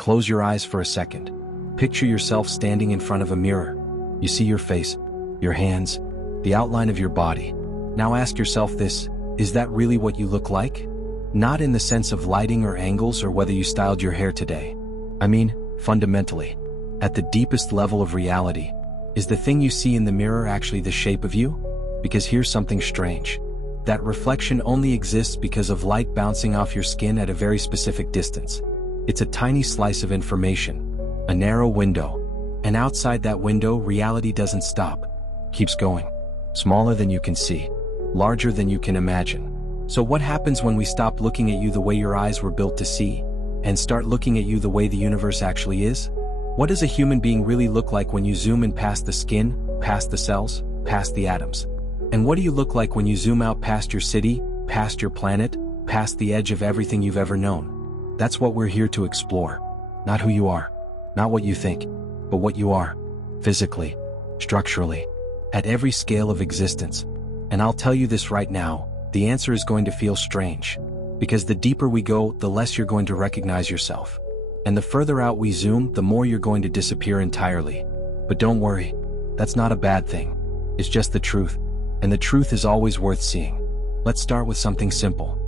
Close your eyes for a second. Picture yourself standing in front of a mirror. You see your face, your hands, the outline of your body. Now ask yourself this, is that really what you look like? Not in the sense of lighting or angles or whether you styled your hair today. I mean, fundamentally, at the deepest level of reality, is the thing you see in the mirror actually the shape of you? Because here's something strange. That reflection only exists because of light bouncing off your skin at a very specific distance. It's a tiny slice of information, a narrow window, and outside that window, reality doesn't stop. Keeps going. Smaller than you can see, larger than you can imagine. So what happens when we stop looking at you the way your eyes were built to see, and start looking at you the way the universe actually is? What does a human being really look like when you zoom in past the skin, past the cells, past the atoms? And what do you look like when you zoom out past your city, past your planet, past the edge of everything you've ever known? That's what we're here to explore. Not who you are, not what you think, but what you are, physically, structurally, at every scale of existence. And I'll tell you this right now, the answer is going to feel strange. Because the deeper we go, the less you're going to recognize yourself. And the further out we zoom, the more you're going to disappear entirely. But don't worry, that's not a bad thing. It's just the truth. And the truth is always worth seeing. Let's start with something simple.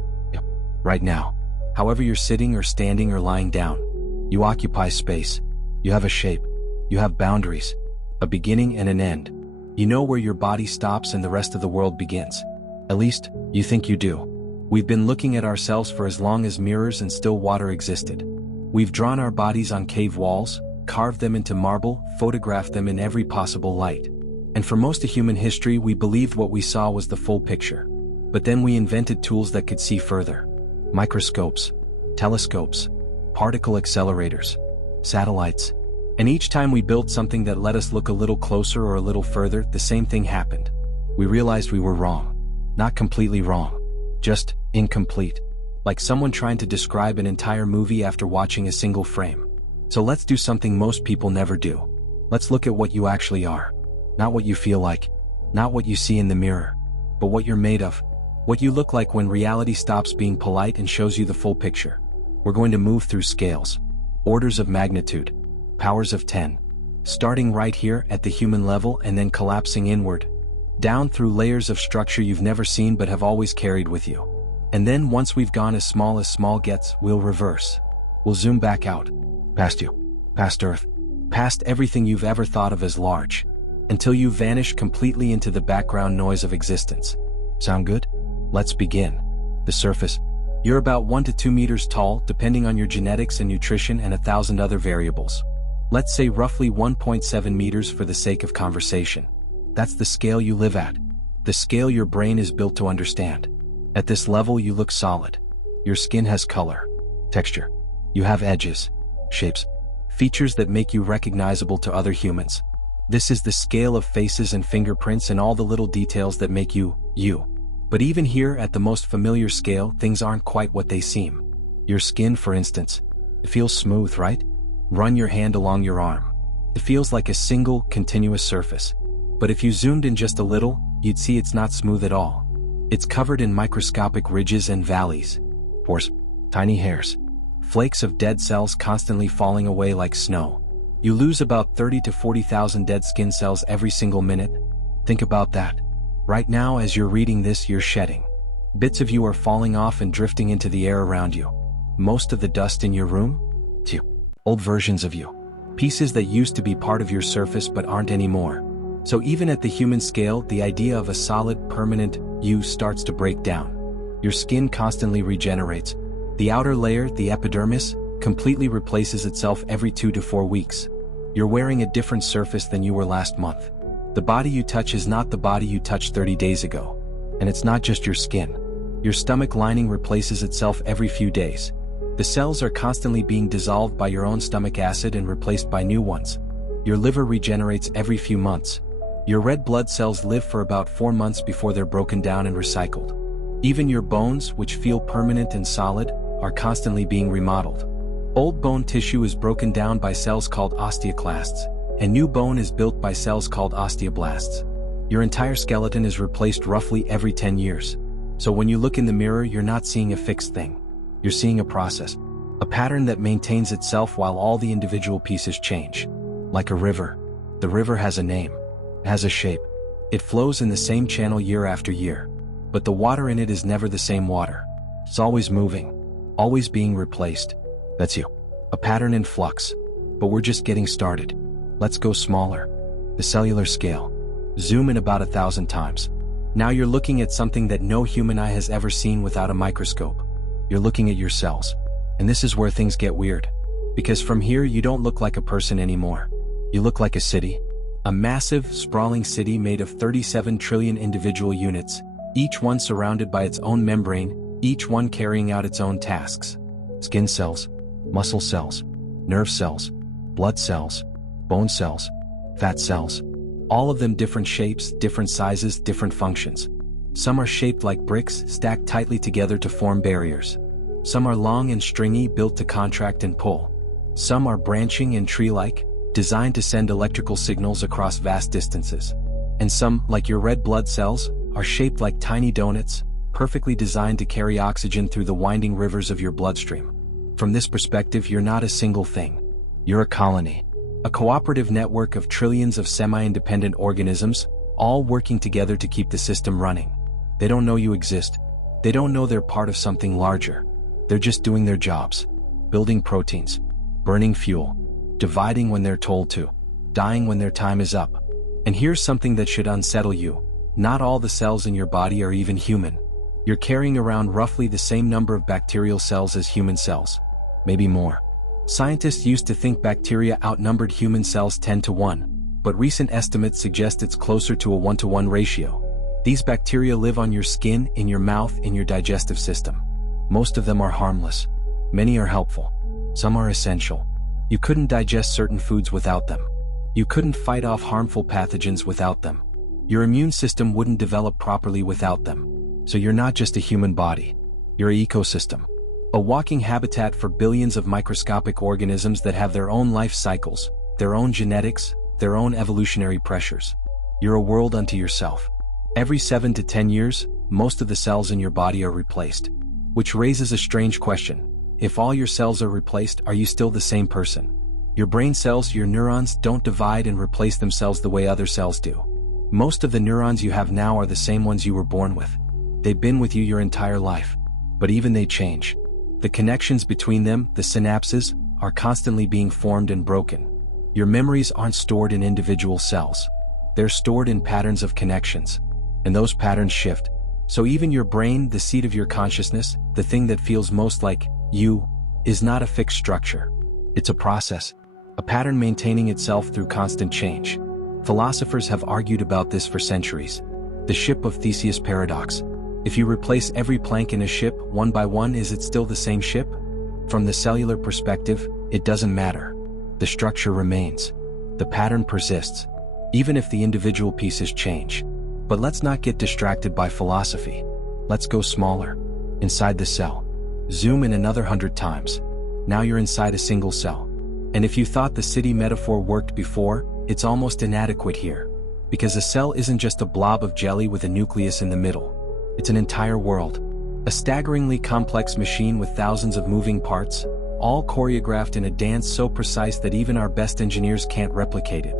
Right now, however you're sitting or standing or lying down, you occupy space. You have a shape. You have boundaries, a beginning and an end. You know where your body stops and the rest of the world begins. At least, you think you do. We've been looking at ourselves for as long as mirrors and still water existed. We've drawn our bodies on cave walls, carved them into marble, photographed them in every possible light. And for most of human history, we believed what we saw was the full picture. But then we invented tools that could see further. Microscopes, telescopes, particle accelerators, satellites. And each time we built something that let us look a little closer or a little further, the same thing happened. We realized we were wrong. Not completely wrong, just incomplete. Like someone trying to describe an entire movie after watching a single frame. So let's do something most people never do. Let's look at what you actually are. Not what you feel like, not what you see in the mirror, but what you're made of. What you look like when reality stops being polite and shows you the full picture. We're going to move through scales, orders of magnitude, powers of 10, starting right here at the human level and then collapsing inward, down through layers of structure you've never seen but have always carried with you. And then once we've gone as small gets, we'll reverse. We'll zoom back out, past you, past Earth, past everything you've ever thought of as large, until you vanish completely into the background noise of existence. Sound good? Let's begin. The surface. You're about 1 to 2 meters tall, depending on your genetics and nutrition and 1,000 other variables. Let's say roughly 1.7 meters for the sake of conversation. That's the scale you live at, the scale your brain is built to understand. At this level, you look solid. Your skin has color, texture. You have edges, shapes, features that make you recognizable to other humans. This is the scale of faces and fingerprints and all the little details that make you, you. But even here at the most familiar scale, things aren't quite what they seem. Your skin, for instance, it feels smooth, right? Run your hand along your arm. It feels like a single, continuous surface. But if you zoomed in just a little, you'd see it's not smooth at all. It's covered in microscopic ridges and valleys, pores, tiny hairs, flakes of dead cells constantly falling away like snow. You lose about 30 to 40,000 dead skin cells every single minute. Think about that. Right now, as you're reading this, you're shedding. Bits of you are falling off and drifting into the air around you. Most of the dust in your room? It's you. Old versions of you. Pieces that used to be part of your surface but aren't anymore. So even at the human scale, the idea of a solid, permanent you starts to break down. Your skin constantly regenerates. The outer layer, the epidermis, completely replaces itself every 2 to 4 weeks. You're wearing a different surface than you were last month. The body you touch is not the body you touched 30 days ago. And it's not just your skin. Your stomach lining replaces itself every few days. The cells are constantly being dissolved by your own stomach acid and replaced by new ones. Your liver regenerates every few months. Your red blood cells live for about 4 months before they're broken down and recycled. Even your bones, which feel permanent and solid, are constantly being remodeled. Old bone tissue is broken down by cells called osteoclasts, and new bone is built by cells called osteoblasts. Your entire skeleton is replaced roughly every 10 years. So when you look in the mirror, you're not seeing a fixed thing. You're seeing a process. A pattern that maintains itself while all the individual pieces change. Like a river. The river has a name. It has a shape. It flows in the same channel year after year. But the water in it is never the same water. It's always moving. Always being replaced. That's you. A pattern in flux. But we're just getting started. Let's go smaller. The cellular scale. Zoom in about 1,000 times. Now you're looking at something that no human eye has ever seen without a microscope. You're looking at your cells. And this is where things get weird. Because from here you don't look like a person anymore. You look like a city. A massive, sprawling city made of 37 trillion individual units, each one surrounded by its own membrane, each one carrying out its own tasks. Skin cells, muscle cells, nerve cells, blood cells, bone cells, fat cells. All of them different shapes, different sizes, different functions. Some are shaped like bricks, stacked tightly together to form barriers. Some are long and stringy, built to contract and pull. Some are branching and tree-like, designed to send electrical signals across vast distances. And some, like your red blood cells, are shaped like tiny donuts, perfectly designed to carry oxygen through the winding rivers of your bloodstream. From this perspective, you're not a single thing. You're a colony. A cooperative network of trillions of semi-independent organisms, all working together to keep the system running. They don't know you exist. They don't know they're part of something larger. They're just doing their jobs. Building proteins. Burning fuel. Dividing when they're told to. Dying when their time is up. And here's something that should unsettle you. Not all the cells in your body are even human. You're carrying around roughly the same number of bacterial cells as human cells. Maybe more. Scientists used to think bacteria outnumbered human cells 10 to 1, but recent estimates suggest it's closer to a 1-to-1 ratio. These bacteria live on your skin, in your mouth, in your digestive system. Most of them are harmless. Many are helpful. Some are essential. You couldn't digest certain foods without them. You couldn't fight off harmful pathogens without them. Your immune system wouldn't develop properly without them. So you're not just a human body. You're an ecosystem. A walking habitat for billions of microscopic organisms that have their own life cycles, their own genetics, their own evolutionary pressures. You're a world unto yourself. Every 7 to 10 years, most of the cells in your body are replaced. Which raises a strange question. If all your cells are replaced, are you still the same person? Your brain cells, your neurons, don't divide and replace themselves the way other cells do. Most of the neurons you have now are the same ones you were born with. They've been with you your entire life. But even they change. The connections between them, the synapses, are constantly being formed and broken. Your memories aren't stored in individual cells. They're stored in patterns of connections. And those patterns shift. So even your brain, the seat of your consciousness, the thing that feels most like you, is not a fixed structure. It's a process. A pattern maintaining itself through constant change. Philosophers have argued about this for centuries. The ship of Theseus paradox. If you replace every plank in a ship, one by one, is it still the same ship? From the cellular perspective, it doesn't matter. The structure remains. The pattern persists, even if the individual pieces change. But let's not get distracted by philosophy. Let's go smaller. Inside the cell. Zoom in another 100 times. Now you're inside a single cell. And if you thought the city metaphor worked before, it's almost inadequate here. Because a cell isn't just a blob of jelly with a nucleus in the middle. It's an entire world. A staggeringly complex machine with thousands of moving parts, all choreographed in a dance so precise that even our best engineers can't replicate it.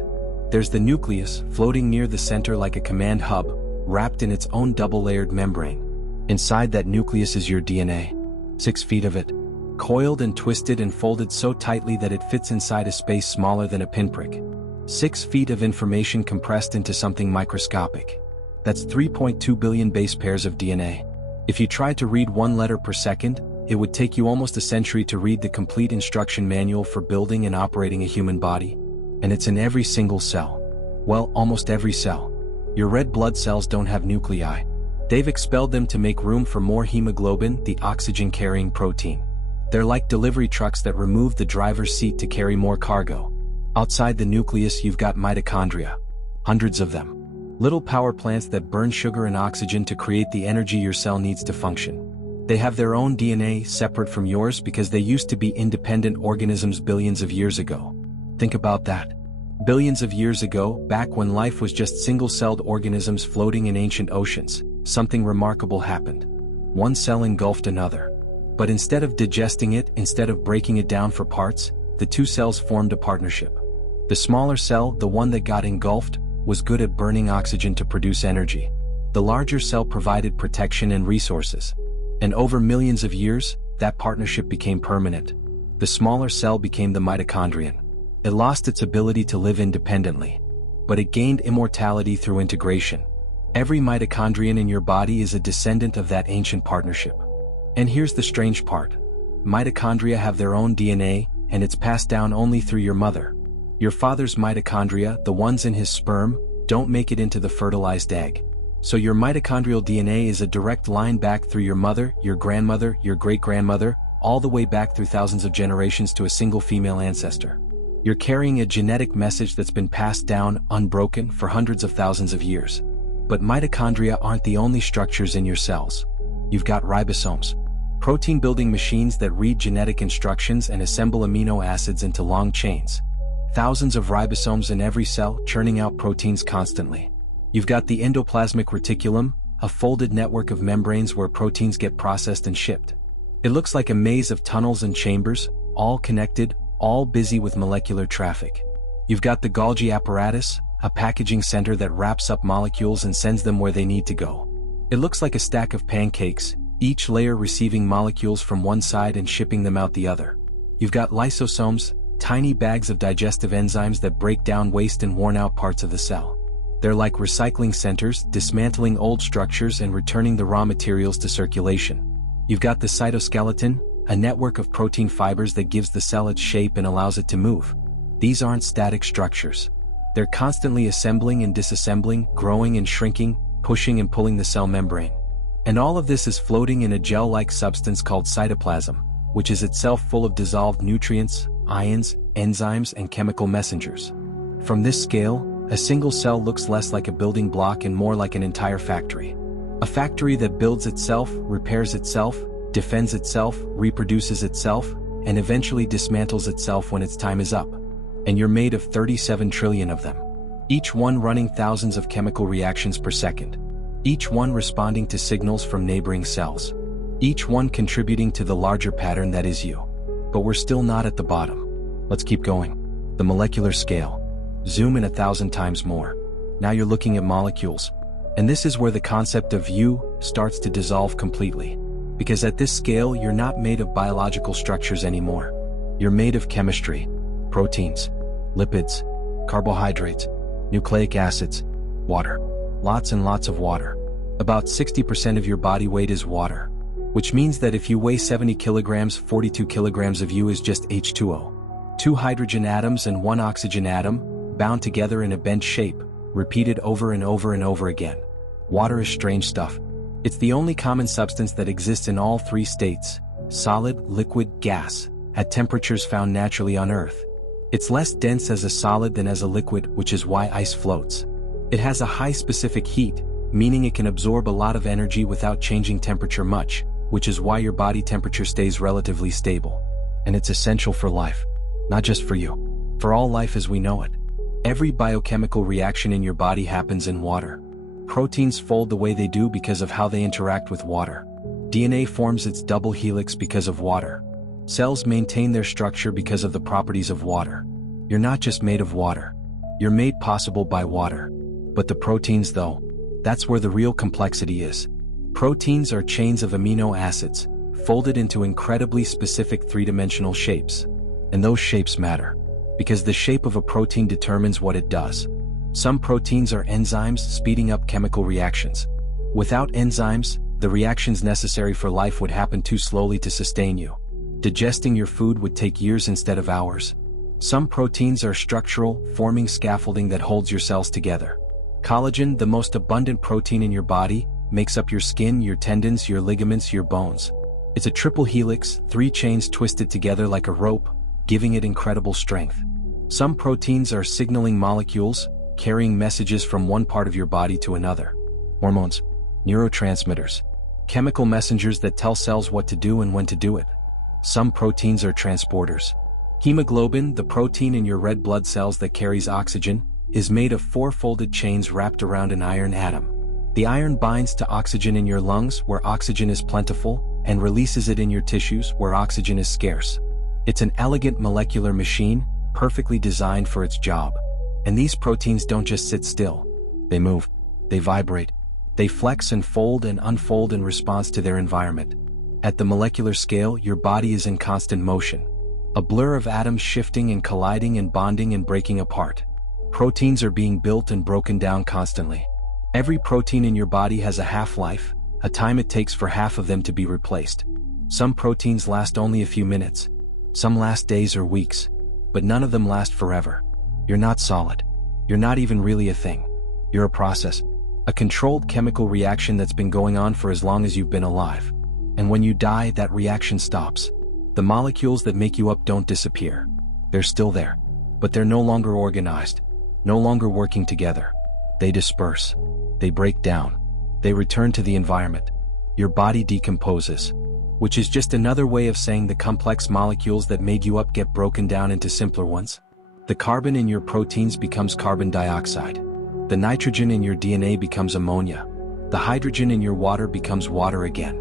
There's the nucleus, floating near the center like a command hub, wrapped in its own double-layered membrane. Inside that nucleus is your DNA. 6 feet of it. Coiled and twisted and folded so tightly that it fits inside a space smaller than a pinprick. 6 feet of information compressed into something microscopic. That's 3.2 billion base pairs of DNA. If you tried to read 1 letter per second, it would take you almost a century to read the complete instruction manual for building and operating a human body. And it's in every single cell. Well, almost every cell. Your red blood cells don't have nuclei. They've expelled them to make room for more hemoglobin, the oxygen-carrying protein. They're like delivery trucks that remove the driver's seat to carry more cargo. Outside the nucleus, you've got mitochondria. Hundreds of them. Little power plants that burn sugar and oxygen to create the energy your cell needs to function. They have their own DNA separate from yours because they used to be independent organisms billions of years ago. Think about that. Billions of years ago, back when life was just single-celled organisms floating in ancient oceans, something remarkable happened. One cell engulfed another. But instead of digesting it, instead of breaking it down for parts, the two cells formed a partnership. The smaller cell, the one that got engulfed, was good at burning oxygen to produce energy. The larger cell provided protection and resources. And over millions of years, that partnership became permanent. The smaller cell became the mitochondrion. It lost its ability to live independently. But it gained immortality through integration. Every mitochondrion in your body is a descendant of that ancient partnership. And here's the strange part. Mitochondria have their own DNA, and it's passed down only through your mother. Your father's mitochondria, the ones in his sperm, don't make it into the fertilized egg. So your mitochondrial DNA is a direct line back through your mother, your grandmother, your great-grandmother, all the way back through thousands of generations to a single female ancestor. You're carrying a genetic message that's been passed down, unbroken, for hundreds of thousands of years. But mitochondria aren't the only structures in your cells. You've got ribosomes, protein-building machines that read genetic instructions and assemble amino acids into long chains. Thousands of ribosomes in every cell, churning out proteins constantly. You've got the endoplasmic reticulum, a folded network of membranes where proteins get processed and shipped. It looks like a maze of tunnels and chambers, all connected, all busy with molecular traffic. You've got the Golgi apparatus, a packaging center that wraps up molecules and sends them where they need to go. It looks like a stack of pancakes, each layer receiving molecules from one side and shipping them out the other. You've got lysosomes, tiny bags of digestive enzymes that break down waste and worn-out parts of the cell. They're like recycling centers, dismantling old structures and returning the raw materials to circulation. You've got the cytoskeleton, a network of protein fibers that gives the cell its shape and allows it to move. These aren't static structures. They're constantly assembling and disassembling, growing and shrinking, pushing and pulling the cell membrane. And all of this is floating in a gel-like substance called cytoplasm, which is itself full of dissolved nutrients, ions, enzymes, and chemical messengers. From this scale, a single cell looks less like a building block and more like an entire factory. A factory that builds itself, repairs itself, defends itself, reproduces itself, and eventually dismantles itself when its time is up. And you're made of 37 trillion of them. Each one running thousands of chemical reactions per second. Each one responding to signals from neighboring cells. Each one contributing to the larger pattern that is you. But we're still not at the bottom. Let's keep going. The molecular scale. Zoom in 1,000 times more. Now you're looking at molecules. And this is where the concept of you starts to dissolve completely. Because at this scale, you're not made of biological structures anymore. You're made of chemistry, proteins, lipids, carbohydrates, nucleic acids, water. Lots and lots of water. About 60% of your body weight is water. Which means that if you weigh 70 kilograms, 42 kilograms of you is just H2O. 2 hydrogen atoms and 1 oxygen atom, bound together in a bent shape, repeated over and over and over again. Water is strange stuff. It's the only common substance that exists in all 3 states, solid, liquid, gas, at temperatures found naturally on Earth. It's less dense as a solid than as a liquid, which is why ice floats. It has a high specific heat, meaning it can absorb a lot of energy without changing temperature much, which is why your body temperature stays relatively stable. And it's essential for life. Not just for you. For all life as we know it. Every biochemical reaction in your body happens in water. Proteins fold the way they do because of how they interact with water. DNA forms its double helix because of water. Cells maintain their structure because of the properties of water. You're not just made of water. You're made possible by water. But the proteins though, that's where the real complexity is. Proteins are chains of amino acids, folded into incredibly specific 3-dimensional shapes. And those shapes matter. Because the shape of a protein determines what it does. Some proteins are enzymes speeding up chemical reactions. Without enzymes, the reactions necessary for life would happen too slowly to sustain you. Digesting your food would take years instead of hours. Some proteins are structural, forming scaffolding that holds your cells together. Collagen, the most abundant protein in your body, makes up your skin, your tendons, your ligaments, your bones. It's a triple helix, 3 chains twisted together like a rope, giving it incredible strength. Some proteins are signaling molecules, carrying messages from one part of your body to another. Hormones, neurotransmitters, chemical messengers that tell cells what to do and when to do it. Some proteins are transporters. Hemoglobin, the protein in your red blood cells that carries oxygen, is made of 4 folded chains wrapped around an iron atom. The iron binds to oxygen in your lungs where oxygen is plentiful, and releases it in your tissues where oxygen is scarce. It's an elegant molecular machine, perfectly designed for its job. And these proteins don't just sit still. They move, they vibrate, they flex and fold and unfold in response to their environment. At the molecular scale, your body is in constant motion. A blur of atoms shifting and colliding and bonding and breaking apart. Proteins are being built and broken down constantly. Every protein in your body has a half-life, a time it takes for half of them to be replaced. Some proteins last only a few minutes. Some last days or weeks. But none of them last forever. You're not solid. You're not even really a thing. You're a process. A controlled chemical reaction that's been going on for as long as you've been alive. And when you die, that reaction stops. The molecules that make you up don't disappear. They're still there. But they're no longer organized. No longer working together. They disperse. They break down. They return to the environment. Your body decomposes. Which is just another way of saying the complex molecules that made you up get broken down into simpler ones. The carbon in your proteins becomes carbon dioxide. The nitrogen in your DNA becomes ammonia. The hydrogen in your water becomes water again.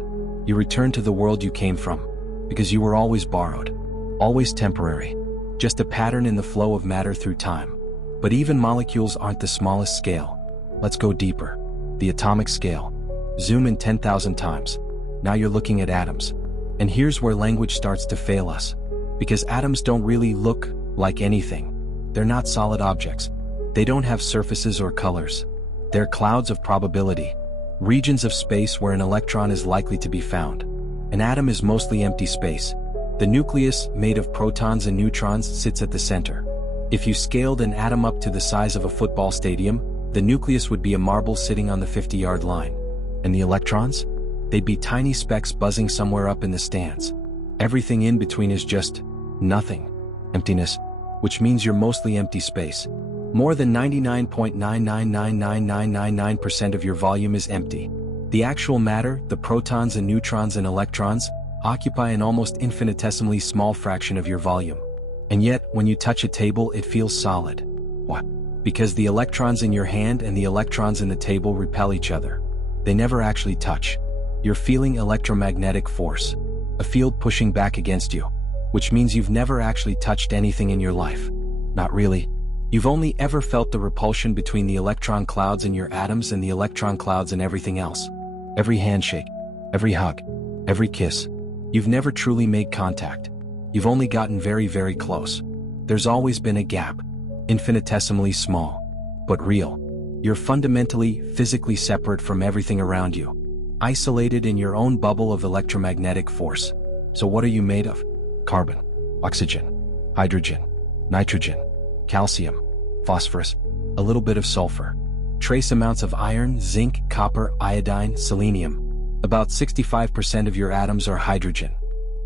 You return to the world you came from, because you were always borrowed, always temporary, just a pattern in the flow of matter through time. But even molecules aren't the smallest scale. Let's go deeper. The atomic scale. Zoom in 10,000 times. Now you're looking at atoms. And here's where language starts to fail us. Because atoms don't really look like anything. They're not solid objects. They don't have surfaces or colors. They're clouds of probability. Regions of space where an electron is likely to be found. An atom is mostly empty space. The nucleus, made of protons and neutrons, sits at the center. If you scaled an atom up to the size of a football stadium, the nucleus would be a marble sitting on the 50-yard line. And the electrons? They'd be tiny specks buzzing somewhere up in the stands. Everything in between is just nothing. Emptiness, which means you're mostly empty space. More than 99.9999999% of your volume is empty. The actual matter, the protons and neutrons and electrons, occupy an almost infinitesimally small fraction of your volume. And yet, when you touch a table, it feels solid. What? Because the electrons in your hand and the electrons in the table repel each other. They never actually touch. You're feeling electromagnetic force, a field pushing back against you, which means you've never actually touched anything in your life. Not really. You've only ever felt the repulsion between the electron clouds in your atoms and the electron clouds in everything else. Every handshake, every hug, every kiss. You've never truly made contact. You've only gotten very, very close. There's always been a gap, infinitesimally small, but real. You're fundamentally, physically separate from everything around you, isolated in your own bubble of electromagnetic force. So what are you made of? Carbon, oxygen, hydrogen, nitrogen, calcium, phosphorus, a little bit of sulfur, trace amounts of iron, zinc, copper, iodine, selenium. About 65% of your atoms are hydrogen.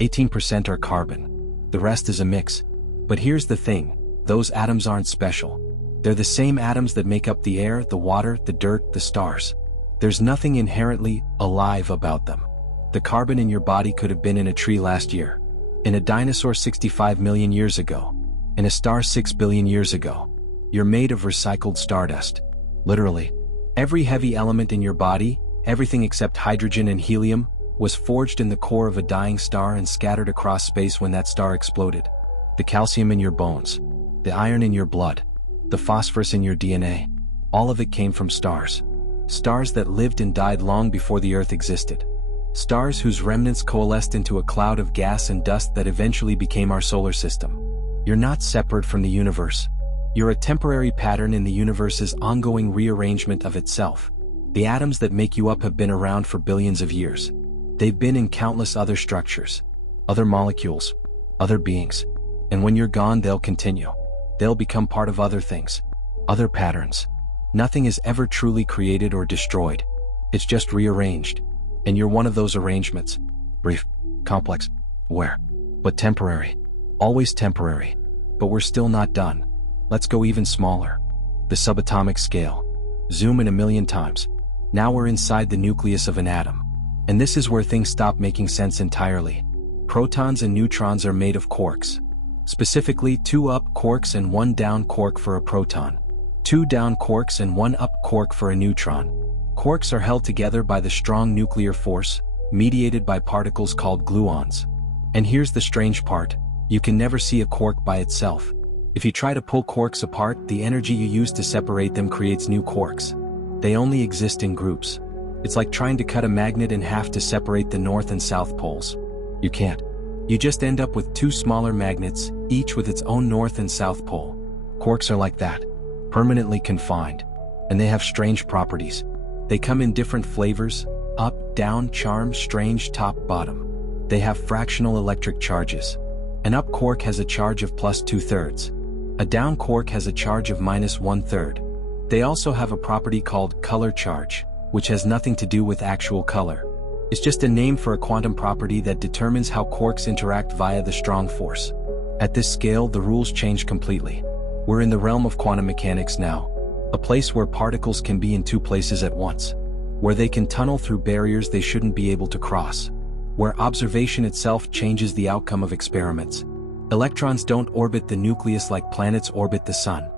18% are carbon. The rest is a mix. But here's the thing, those atoms aren't special. They're the same atoms that make up the air, the water, the dirt, the stars. There's nothing inherently alive about them. The carbon in your body could have been in a tree last year, in a dinosaur 65 million years ago, in a star 6 billion years ago. You're made of recycled stardust. Literally. Every heavy element in your body, everything except hydrogen and helium, was forged in the core of a dying star and scattered across space when that star exploded. The calcium in your bones, the iron in your blood, the phosphorus in your DNA, all of it came from stars. Stars that lived and died long before the Earth existed. Stars whose remnants coalesced into a cloud of gas and dust that eventually became our solar system. You're not separate from the universe. You're a temporary pattern in the universe's ongoing rearrangement of itself. The atoms that make you up have been around for billions of years. They've been in countless other structures, other molecules, other beings. And when you're gone, they'll continue. They'll become part of other things, other patterns. Nothing is ever truly created or destroyed. It's just rearranged. And you're one of those arrangements. Brief, complex, aware, but temporary. Always temporary. But we're still not done. Let's go even smaller. The subatomic scale. Zoom in 1,000,000 times. Now we're inside the nucleus of an atom. And this is where things stop making sense entirely. Protons and neutrons are made of quarks. Specifically, 2 up quarks and 1 down quark for a proton. 2 down quarks and 1 up quark for a neutron. Quarks are held together by the strong nuclear force, mediated by particles called gluons. And here's the strange part: you can never see a quark by itself. If you try to pull quarks apart, the energy you use to separate them creates new quarks. They only exist in groups. It's like trying to cut a magnet in half to separate the north and south poles. You can't. You just end up with two smaller magnets, each with its own north and south pole. Quarks are like that, permanently confined. And they have strange properties. They come in different flavors: up, down, charm, strange, top, bottom. They have fractional electric charges. An up quark has a charge of plus 2/3. A down quark has a charge of minus 1/3. They also have a property called color charge, which has nothing to do with actual color. It's just a name for a quantum property that determines how quarks interact via the strong force. At this scale, the rules change completely. We're in the realm of quantum mechanics now, a place where particles can be in two places at once, where they can tunnel through barriers they shouldn't be able to cross, where observation itself changes the outcome of experiments. Electrons don't orbit the nucleus like planets orbit the sun.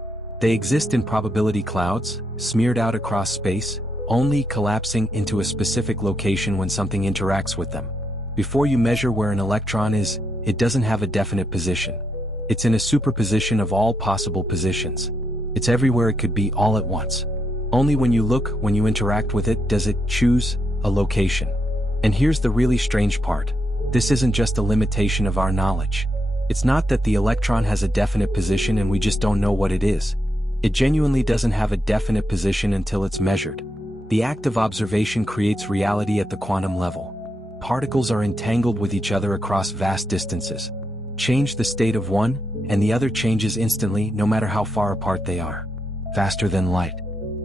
They exist in probability clouds, smeared out across space, only collapsing into a specific location when something interacts with them. Before you measure where an electron is, it doesn't have a definite position. It's in a superposition of all possible positions. It's everywhere it could be all at once. Only when you look, when you interact with it, does it choose a location. And here's the really strange part. This isn't just a limitation of our knowledge. It's not that the electron has a definite position and we just don't know what it is. It genuinely doesn't have a definite position until it's measured. The act of observation creates reality at the quantum level. Particles are entangled with each other across vast distances. Change the state of one, and the other changes instantly, no matter how far apart they are. Faster than light.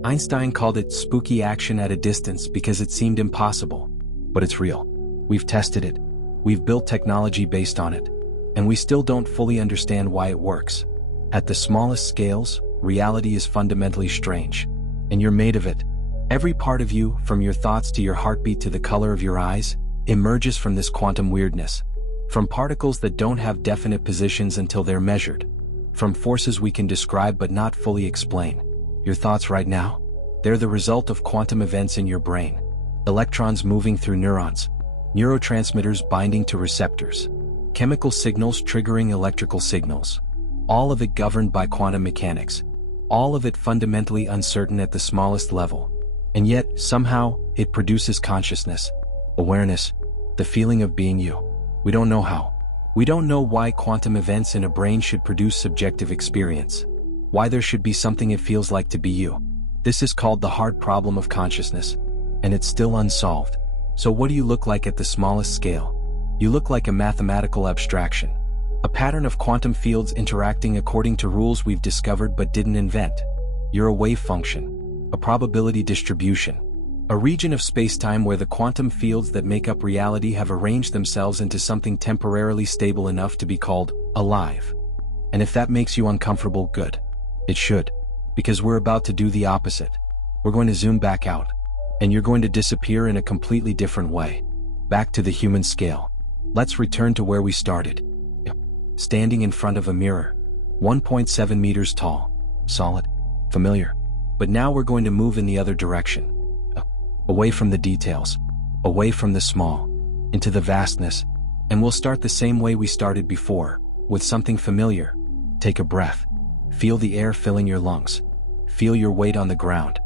Einstein called it spooky action at a distance because it seemed impossible. But it's real. We've tested it. We've built technology based on it. And we still don't fully understand why it works. At the smallest scales, reality is fundamentally strange. And you're made of it. Every part of you, from your thoughts to your heartbeat to the color of your eyes, emerges from this quantum weirdness. From particles that don't have definite positions until they're measured. From forces we can describe but not fully explain. Your thoughts right now? They're the result of quantum events in your brain. Electrons moving through neurons. Neurotransmitters binding to receptors. Chemical signals triggering electrical signals. All of it governed by quantum mechanics. All of it fundamentally uncertain at the smallest level. And yet, somehow, it produces consciousness, awareness, the feeling of being you. We don't know how. We don't know why quantum events in a brain should produce subjective experience. Why there should be something it feels like to be you. This is called the hard problem of consciousness. And it's still unsolved. So what do you look like at the smallest scale? You look like a mathematical abstraction. A pattern of quantum fields interacting according to rules we've discovered but didn't invent. You're a wave function. A probability distribution. A region of space-time where the quantum fields that make up reality have arranged themselves into something temporarily stable enough to be called alive. And if that makes you uncomfortable, good. It should. Because we're about to do the opposite. We're going to zoom back out. And you're going to disappear in a completely different way. Back to the human scale. Let's return to where we started. Standing in front of a mirror. 1.7 meters tall. Solid. Familiar. But now we're going to move in the other direction. Away from the details. Away from the small. Into the vastness. And we'll start the same way we started before, with something familiar. Take a breath. Feel the air filling your lungs. Feel your weight on the ground.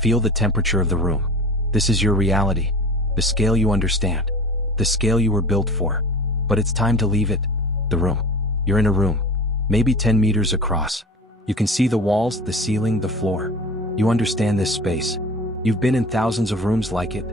Feel the temperature of the room. This is your reality. The scale you understand. The scale you were built for. But it's time to leave it. The room. You're in a room. Maybe 10 meters across. You can see the walls, the ceiling, the floor. You understand this space. You've been in thousands of rooms like it.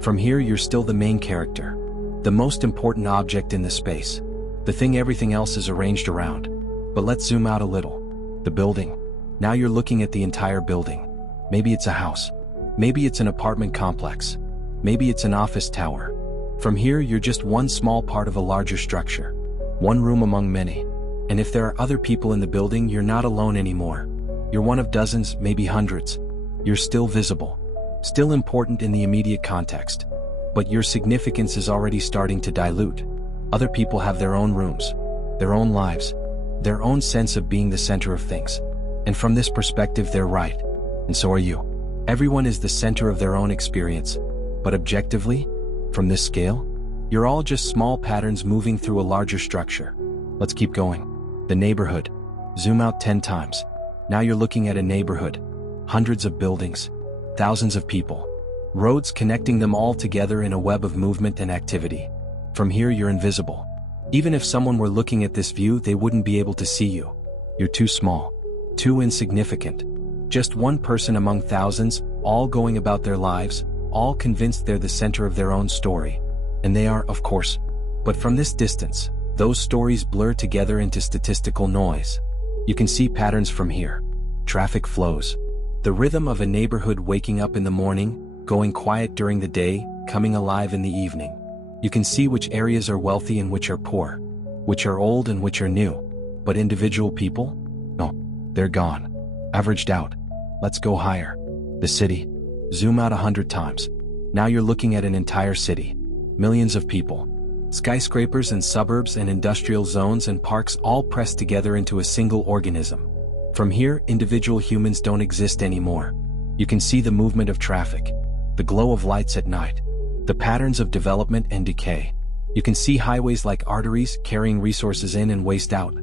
From here you're still the main character. The most important object in the space. The thing everything else is arranged around. But let's zoom out a little. The building. Now you're looking at the entire building. Maybe it's a house. Maybe it's an apartment complex. Maybe it's an office tower. From here you're just one small part of a larger structure. One room among many. And if there are other people in the building, you're not alone anymore. You're one of dozens, maybe hundreds. You're still visible. Still important in the immediate context. But your significance is already starting to dilute. Other people have their own rooms, their own lives, their own sense of being the center of things. And from this perspective, they're right. And so are you. Everyone is the center of their own experience. But objectively, From this scale, you're all just small patterns moving through a larger structure. Let's keep going. The neighborhood. Zoom out 10 times. Now you're looking at a neighborhood. Hundreds of buildings. Thousands of people. Roads connecting them all together in a web of movement and activity. From here you're invisible. Even if someone were looking at this view, they wouldn't be able to see you. You're too small. Too insignificant. Just one person among thousands, all going about their lives, all convinced they're the center of their own story. And they are, of course. But from this distance, those stories blur together into statistical noise. You can see patterns from here. Traffic flows. The rhythm of a neighborhood waking up in the morning, going quiet during the day, coming alive in the evening. You can see which areas are wealthy and which are poor, which are old and which are new. But individual people? No, they're gone. Averaged out. Let's go higher. The city. Zoom out 100 times. Now you're looking at an entire city. Millions of people. Skyscrapers and suburbs and industrial zones and parks all pressed together into a single organism. From here, individual humans don't exist anymore. You can see the movement of traffic, the glow of lights at night, the patterns of development and decay. You can see highways like arteries carrying resources in and waste out.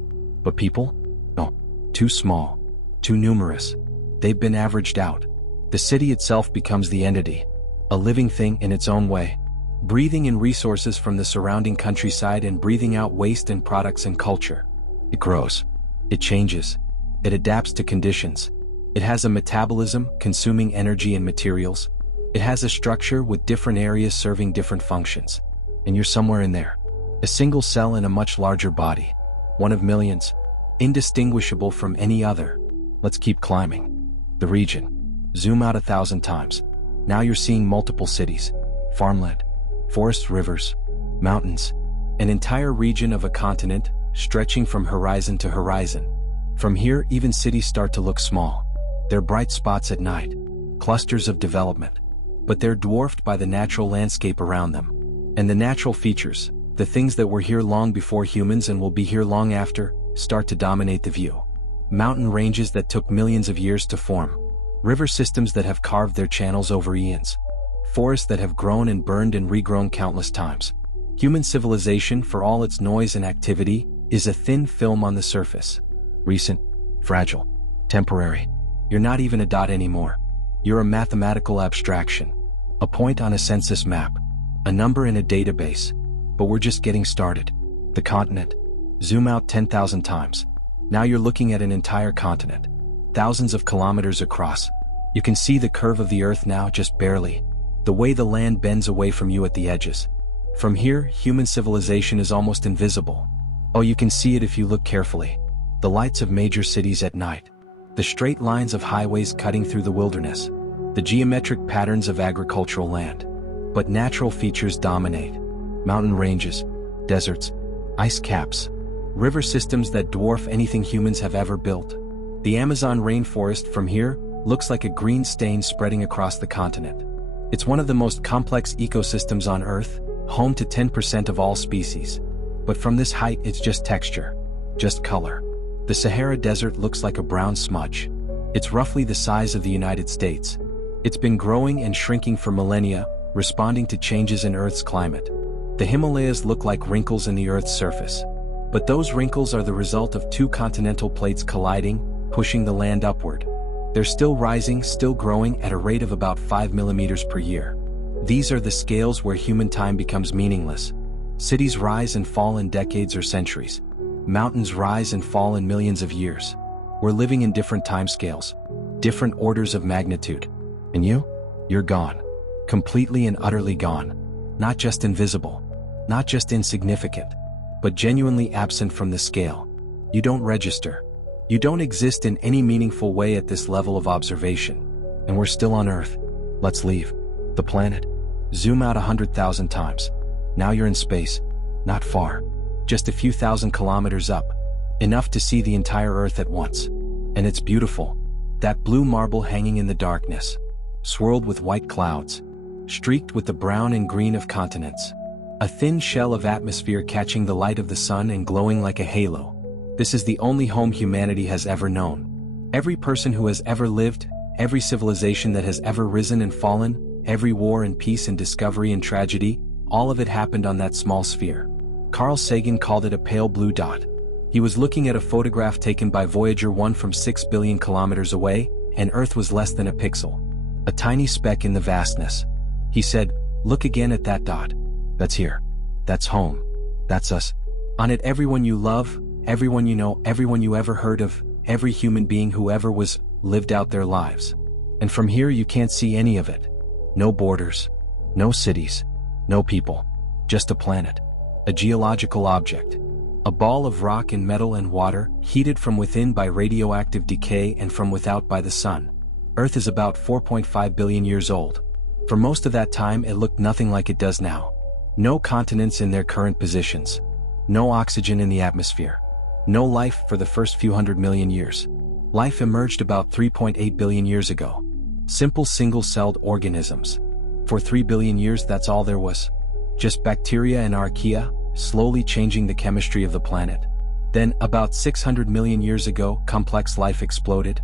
But people? No, too small, too numerous. They've been averaged out. The city itself becomes the entity, a living thing in its own way, breathing in resources from the surrounding countryside and breathing out waste and products and culture. It grows. It changes. It adapts to conditions. It has a metabolism, consuming energy and materials. It has a structure with different areas serving different functions. And you're somewhere in there. A single cell in a much larger body. One of millions. Indistinguishable from any other. Let's keep climbing. The region. Zoom out 1,000 times. Now you're seeing multiple cities. Farmland. Forests, rivers. Mountains. An entire region of a continent, stretching from horizon to horizon. From here, even cities start to look small. They're bright spots at night. Clusters of development. But they're dwarfed by the natural landscape around them. And the natural features, the things that were here long before humans and will be here long after, start to dominate the view. Mountain ranges that took millions of years to form. River systems that have carved their channels over eons. Forests that have grown and burned and regrown countless times. Human civilization, for all its noise and activity, is a thin film on the surface. Recent, fragile, temporary. You're not even a dot anymore. You're a mathematical abstraction. A point on a census map. A number in a database. But we're just getting started. The continent. Zoom out 10,000 times. Now you're looking at an entire continent. Thousands of kilometers across. You can see the curve of the earth now, just barely. The way the land bends away from you at the edges. From here, human civilization is almost invisible. Oh, you can see it if you look carefully. The lights of major cities at night. The straight lines of highways cutting through the wilderness. The geometric patterns of agricultural land. But natural features dominate. Mountain ranges, deserts, ice caps, river systems that dwarf anything humans have ever built. The Amazon rainforest from here looks like a green stain spreading across the continent. It's one of the most complex ecosystems on Earth, home to 10% of all species. But from this height, it's just texture, just color. The Sahara Desert looks like a brown smudge. It's roughly the size of the United States. It's been growing and shrinking for millennia, responding to changes in Earth's climate. The Himalayas look like wrinkles in the Earth's surface. But those wrinkles are the result of two continental plates colliding, pushing the land upward. They're still rising, still growing at a rate of about 5 millimeters per year. These are the scales where human time becomes meaningless. Cities rise and fall in decades or centuries. Mountains rise and fall in millions of years. We're living in different timescales, different orders of magnitude. And you're gone. Completely and utterly gone. Not just invisible, not just insignificant, but genuinely absent from the scale. You don't register. You don't exist in any meaningful way at this level of observation. And we're still on Earth. Let's leave the planet. Zoom out 100,000 times. Now you're in space. Not far. Just a few thousand kilometers up. Enough to see the entire Earth at once. And it's beautiful. That blue marble hanging in the darkness. Swirled with white clouds. Streaked with the brown and green of continents. A thin shell of atmosphere catching the light of the sun and glowing like a halo. This is the only home humanity has ever known. Every person who has ever lived, every civilization that has ever risen and fallen, every war and peace and discovery and tragedy, All of it happened on that small sphere. Carl Sagan called it a pale blue dot. He was looking at a photograph taken by Voyager 1 from 6 billion kilometers away, and Earth was less than a pixel. A tiny speck in the vastness. He said, "Look again at that dot. That's here. That's home. That's us. On it everyone you love, everyone you know, everyone you ever heard of, every human being who ever was, lived out their lives. And from here you can't see any of it. No borders. No cities. No people. Just a planet. A geological object. A ball of rock and metal and water, heated from within by radioactive decay and from without by the sun. Earth is about 4.5 billion years old. For most of that time it looked nothing like it does now. No continents in their current positions. No oxygen in the atmosphere. No life for the first few 100 million years. Life emerged about 3.8 billion years ago. Simple single-celled organisms. For 3 billion years that's all there was. Just bacteria and archaea, slowly changing the chemistry of the planet. Then, about 600 million years ago, complex life exploded.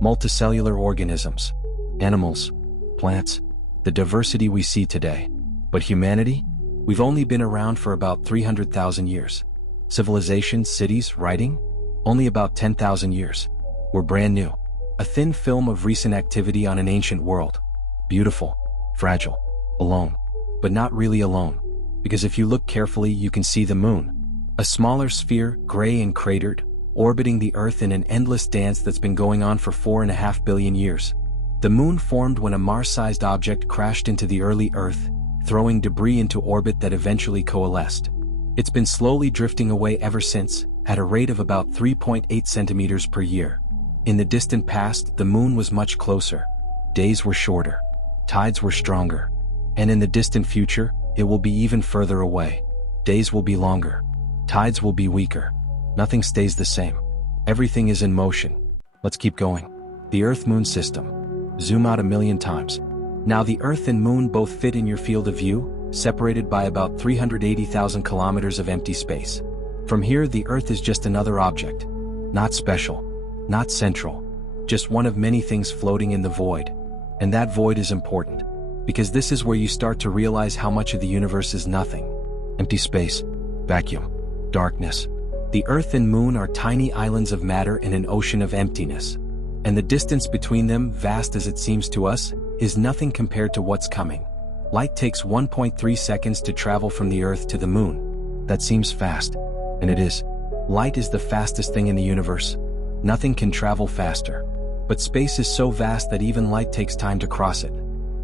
Multicellular organisms. Animals. Plants. The diversity we see today. But humanity? We've only been around for about 300,000 years. Civilizations, cities, writing? Only about 10,000 years. We're brand new. A thin film of recent activity on an ancient world. Beautiful. Fragile. Alone. But not really alone. Because if you look carefully you can see the moon. A smaller sphere, gray and cratered, orbiting the Earth in an endless dance that's been going on for 4.5 billion years. The moon formed when a Mars-sized object crashed into the early Earth, throwing debris into orbit that eventually coalesced. It's been slowly drifting away ever since, at a rate of about 3.8 centimeters per year. In the distant past, the moon was much closer. Days were shorter. Tides were stronger. And in the distant future, it will be even further away. Days will be longer. Tides will be weaker. Nothing stays the same. Everything is in motion. Let's keep going. The Earth-Moon system. Zoom out 1,000,000 times. Now the Earth and Moon both fit in your field of view, separated by about 380,000 kilometers of empty space. From here the Earth is just another object. Not special. Not central. Just one of many things floating in the void. And that void is important. Because this is where you start to realize how much of the universe is nothing. Empty space. Vacuum. Darkness. The Earth and Moon are tiny islands of matter in an ocean of emptiness. And the distance between them, vast as it seems to us, is nothing compared to what's coming. Light takes 1.3 seconds to travel from the Earth to the Moon. That seems fast. And it is. Light is the fastest thing in the universe. Nothing can travel faster. But space is so vast that even light takes time to cross it.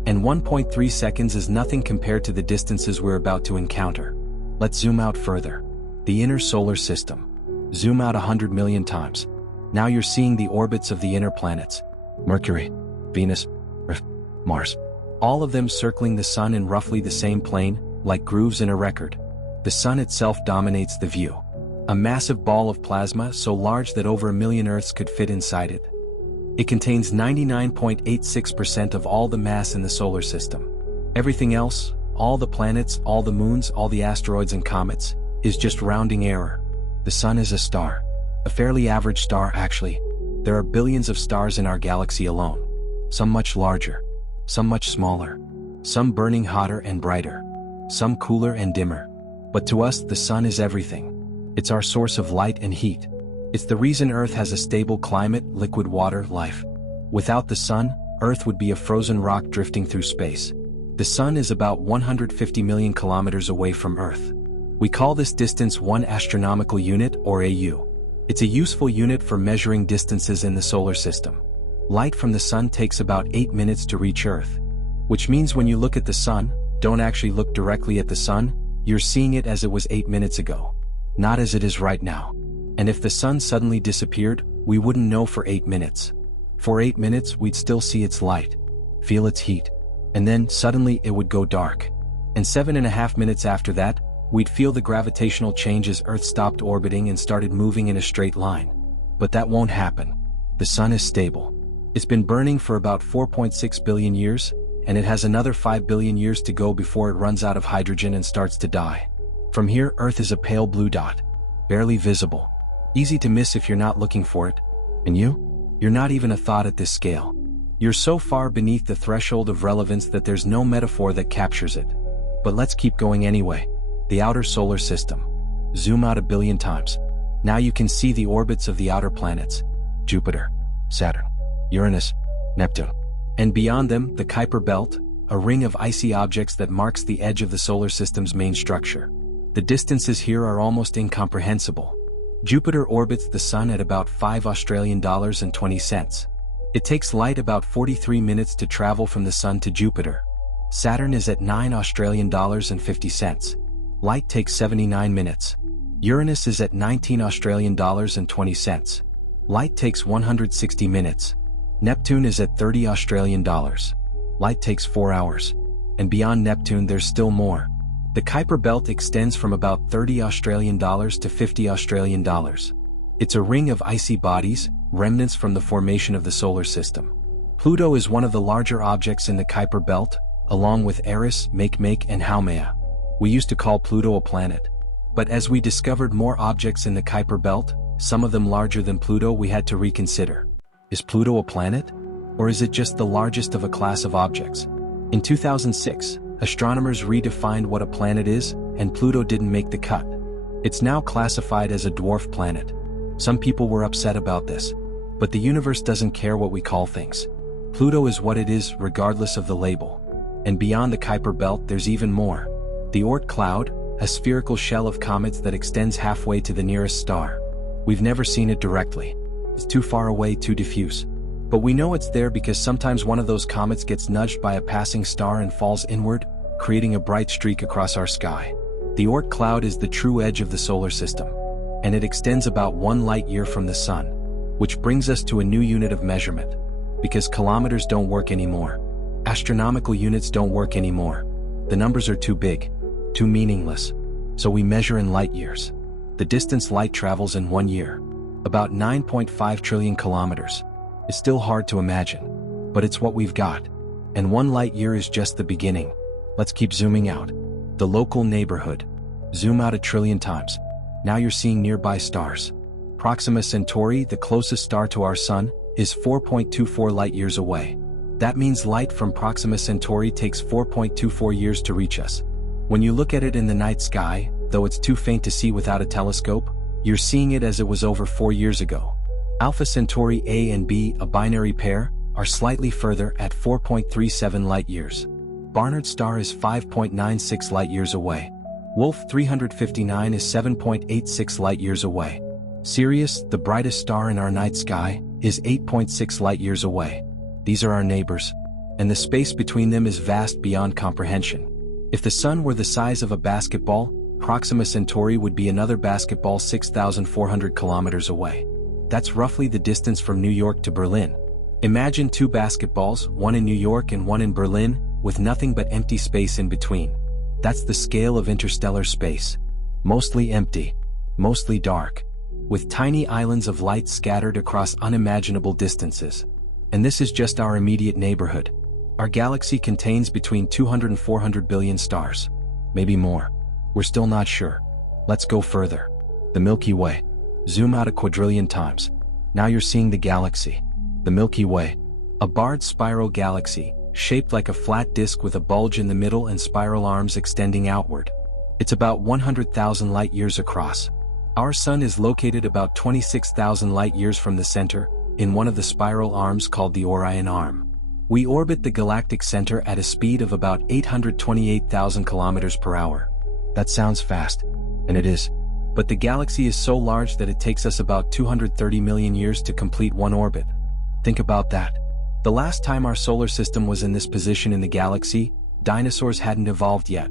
And 1.3 seconds is nothing compared to the distances we're about to encounter. Let's zoom out further. The inner solar system. Zoom out 100 million times. Now you're seeing the orbits of the inner planets. Mercury, Venus, Earth, Mars. All of them circling the Sun in roughly the same plane, like grooves in a record. The Sun itself dominates the view. A massive ball of plasma so large that over 1,000,000 Earths could fit inside it. It contains 99.86% of all the mass in the solar system. Everything else, all the planets, all the moons, all the asteroids and comets, is just rounding error. The Sun is a star. A fairly average star actually. There are billions of stars in our galaxy alone. Some much larger. Some much smaller. Some burning hotter and brighter. Some cooler and dimmer. But to us the Sun is everything. It's our source of light and heat. It's the reason Earth has a stable climate, liquid water, life. Without the Sun, Earth would be a frozen rock drifting through space. The Sun is about 150 million kilometers away from Earth. We call this distance 1 astronomical unit, or AU. It's a useful unit for measuring distances in the solar system. Light from the Sun takes about 8 minutes to reach Earth. Which means when you look at the Sun, don't actually look directly at the Sun, you're seeing it as it was 8 minutes ago. Not as it is right now. And if the Sun suddenly disappeared, we wouldn't know for 8 minutes. For 8 minutes we'd still see its light, feel its heat, and then suddenly it would go dark. And 7.5 minutes after that, we'd feel the gravitational change as Earth stopped orbiting and started moving in a straight line. But that won't happen. The Sun is stable. It's been burning for about 4.6 billion years, and it has another 5 billion years to go before it runs out of hydrogen and starts to die. From here, Earth is a pale blue dot, barely visible. Easy to miss if you're not looking for it. And you? You're not even a thought at this scale. You're so far beneath the threshold of relevance that there's no metaphor that captures it. But let's keep going anyway. The outer solar system. Zoom out 1 billion times. Now you can see the orbits of the outer planets. Jupiter, Saturn, Uranus, Neptune. And beyond them, the Kuiper Belt, a ring of icy objects that marks the edge of the solar system's main structure. The distances here are almost incomprehensible. Jupiter orbits the Sun at about $5.20. It takes light about 43 minutes to travel from the Sun to Jupiter. Saturn is at $9.50. Light takes 79 minutes. Uranus is at $19.20. Light takes 160 minutes. Neptune is at $30. Light takes 4 hours. And beyond Neptune there's still more. The Kuiper Belt extends from about $30 to $50. It's a ring of icy bodies, remnants from the formation of the solar system. Pluto is one of the larger objects in the Kuiper Belt, along with Eris, Makemake, and Haumea. We used to call Pluto a planet. But as we discovered more objects in the Kuiper Belt, some of them larger than Pluto, we had to reconsider. Is Pluto a planet? Or is it just the largest of a class of objects? In 2006, astronomers redefined what a planet is, and Pluto didn't make the cut. It's now classified as a dwarf planet. Some people were upset about this. But the universe doesn't care what we call things. Pluto is what it is, regardless of the label. And beyond the Kuiper Belt there's even more. The Oort cloud, a spherical shell of comets that extends halfway to the nearest star. We've never seen it directly. It's too far away, too diffuse. But we know it's there because sometimes one of those comets gets nudged by a passing star and falls inward, creating a bright streak across our sky. The Oort cloud is the true edge of the solar system. And it extends about 1 light-year from the Sun. Which brings us to a new unit of measurement. Because kilometers don't work anymore. Astronomical units don't work anymore. The numbers are too big, too meaningless. So we measure in light years. The distance light travels in 1 year. About 9.5 trillion kilometers. It's still hard to imagine. But it's what we've got. And 1 light year is just the beginning. Let's keep zooming out. The local neighborhood. Zoom out 1 trillion times. Now you're seeing nearby stars. Proxima Centauri, the closest star to our Sun, is 4.24 light-years away. That means light from Proxima Centauri takes 4.24 years to reach us. When you look at it in the night sky, though it's too faint to see without a telescope, you're seeing it as it was over 4 years ago. Alpha Centauri A and B, a binary pair, are slightly further at 4.37 light-years. Barnard star is 5.96 light-years away. Wolf 359 is 7.86 light-years away. Sirius, the brightest star in our night sky, is 8.6 light-years away. These are our neighbors, and the space between them is vast beyond comprehension. If the Sun were the size of a basketball, Proxima Centauri would be another basketball 6,400 kilometers away. That's roughly the distance from New York to Berlin. Imagine 2 basketballs, one in New York and one in Berlin, with nothing but empty space in between. That's the scale of interstellar space. Mostly empty, mostly dark, with tiny islands of light scattered across unimaginable distances. And this is just our immediate neighborhood. Our galaxy contains between 200 and 400 billion stars. Maybe more. We're still not sure. Let's go further. The Milky Way. Zoom out 1 quadrillion times. Now you're seeing the galaxy. The Milky Way. A barred spiral galaxy, shaped like a flat disk with a bulge in the middle and spiral arms extending outward. It's about 100,000 light-years across. Our Sun is located about 26,000 light-years from the center, in one of the spiral arms called the Orion Arm. We orbit the galactic center at a speed of about 828,000 kilometers per hour. That sounds fast, and it is. But the galaxy is so large that it takes us about 230 million years to complete one orbit. Think about that. The last time our solar system was in this position in the galaxy, dinosaurs hadn't evolved yet.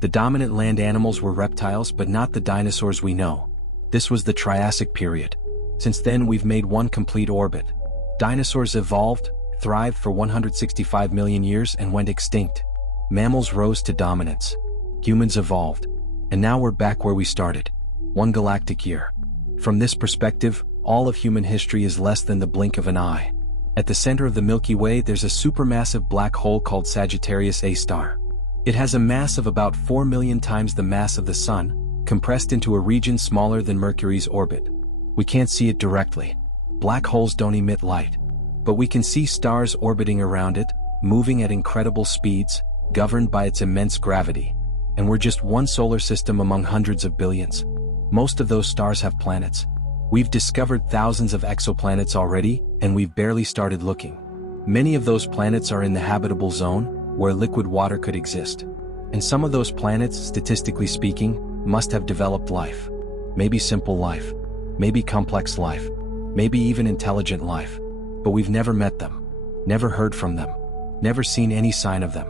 The dominant land animals were reptiles, but not the dinosaurs we know. This was the Triassic period. Since then we've made one complete orbit. Dinosaurs evolved, thrived for 165 million years and went extinct. Mammals rose to dominance. Humans evolved. And now we're back where we started. One galactic year. From this perspective, all of human history is less than the blink of an eye. At the center of the Milky Way there's a supermassive black hole called Sagittarius A star. It has a mass of about 4 million times the mass of the Sun, compressed into a region smaller than Mercury's orbit. We can't see it directly. Black holes don't emit light. But we can see stars orbiting around it, moving at incredible speeds, governed by its immense gravity. and we're just one solar system among hundreds of billions. Most of those stars have planets. We've discovered thousands of exoplanets already, and we've barely started looking. Many of those planets are in the habitable zone, where liquid water could exist. And some of those planets, statistically speaking, must have developed life. Maybe simple life. Maybe complex life. Maybe even intelligent life. But we've never met them. Never heard from them. Never seen any sign of them.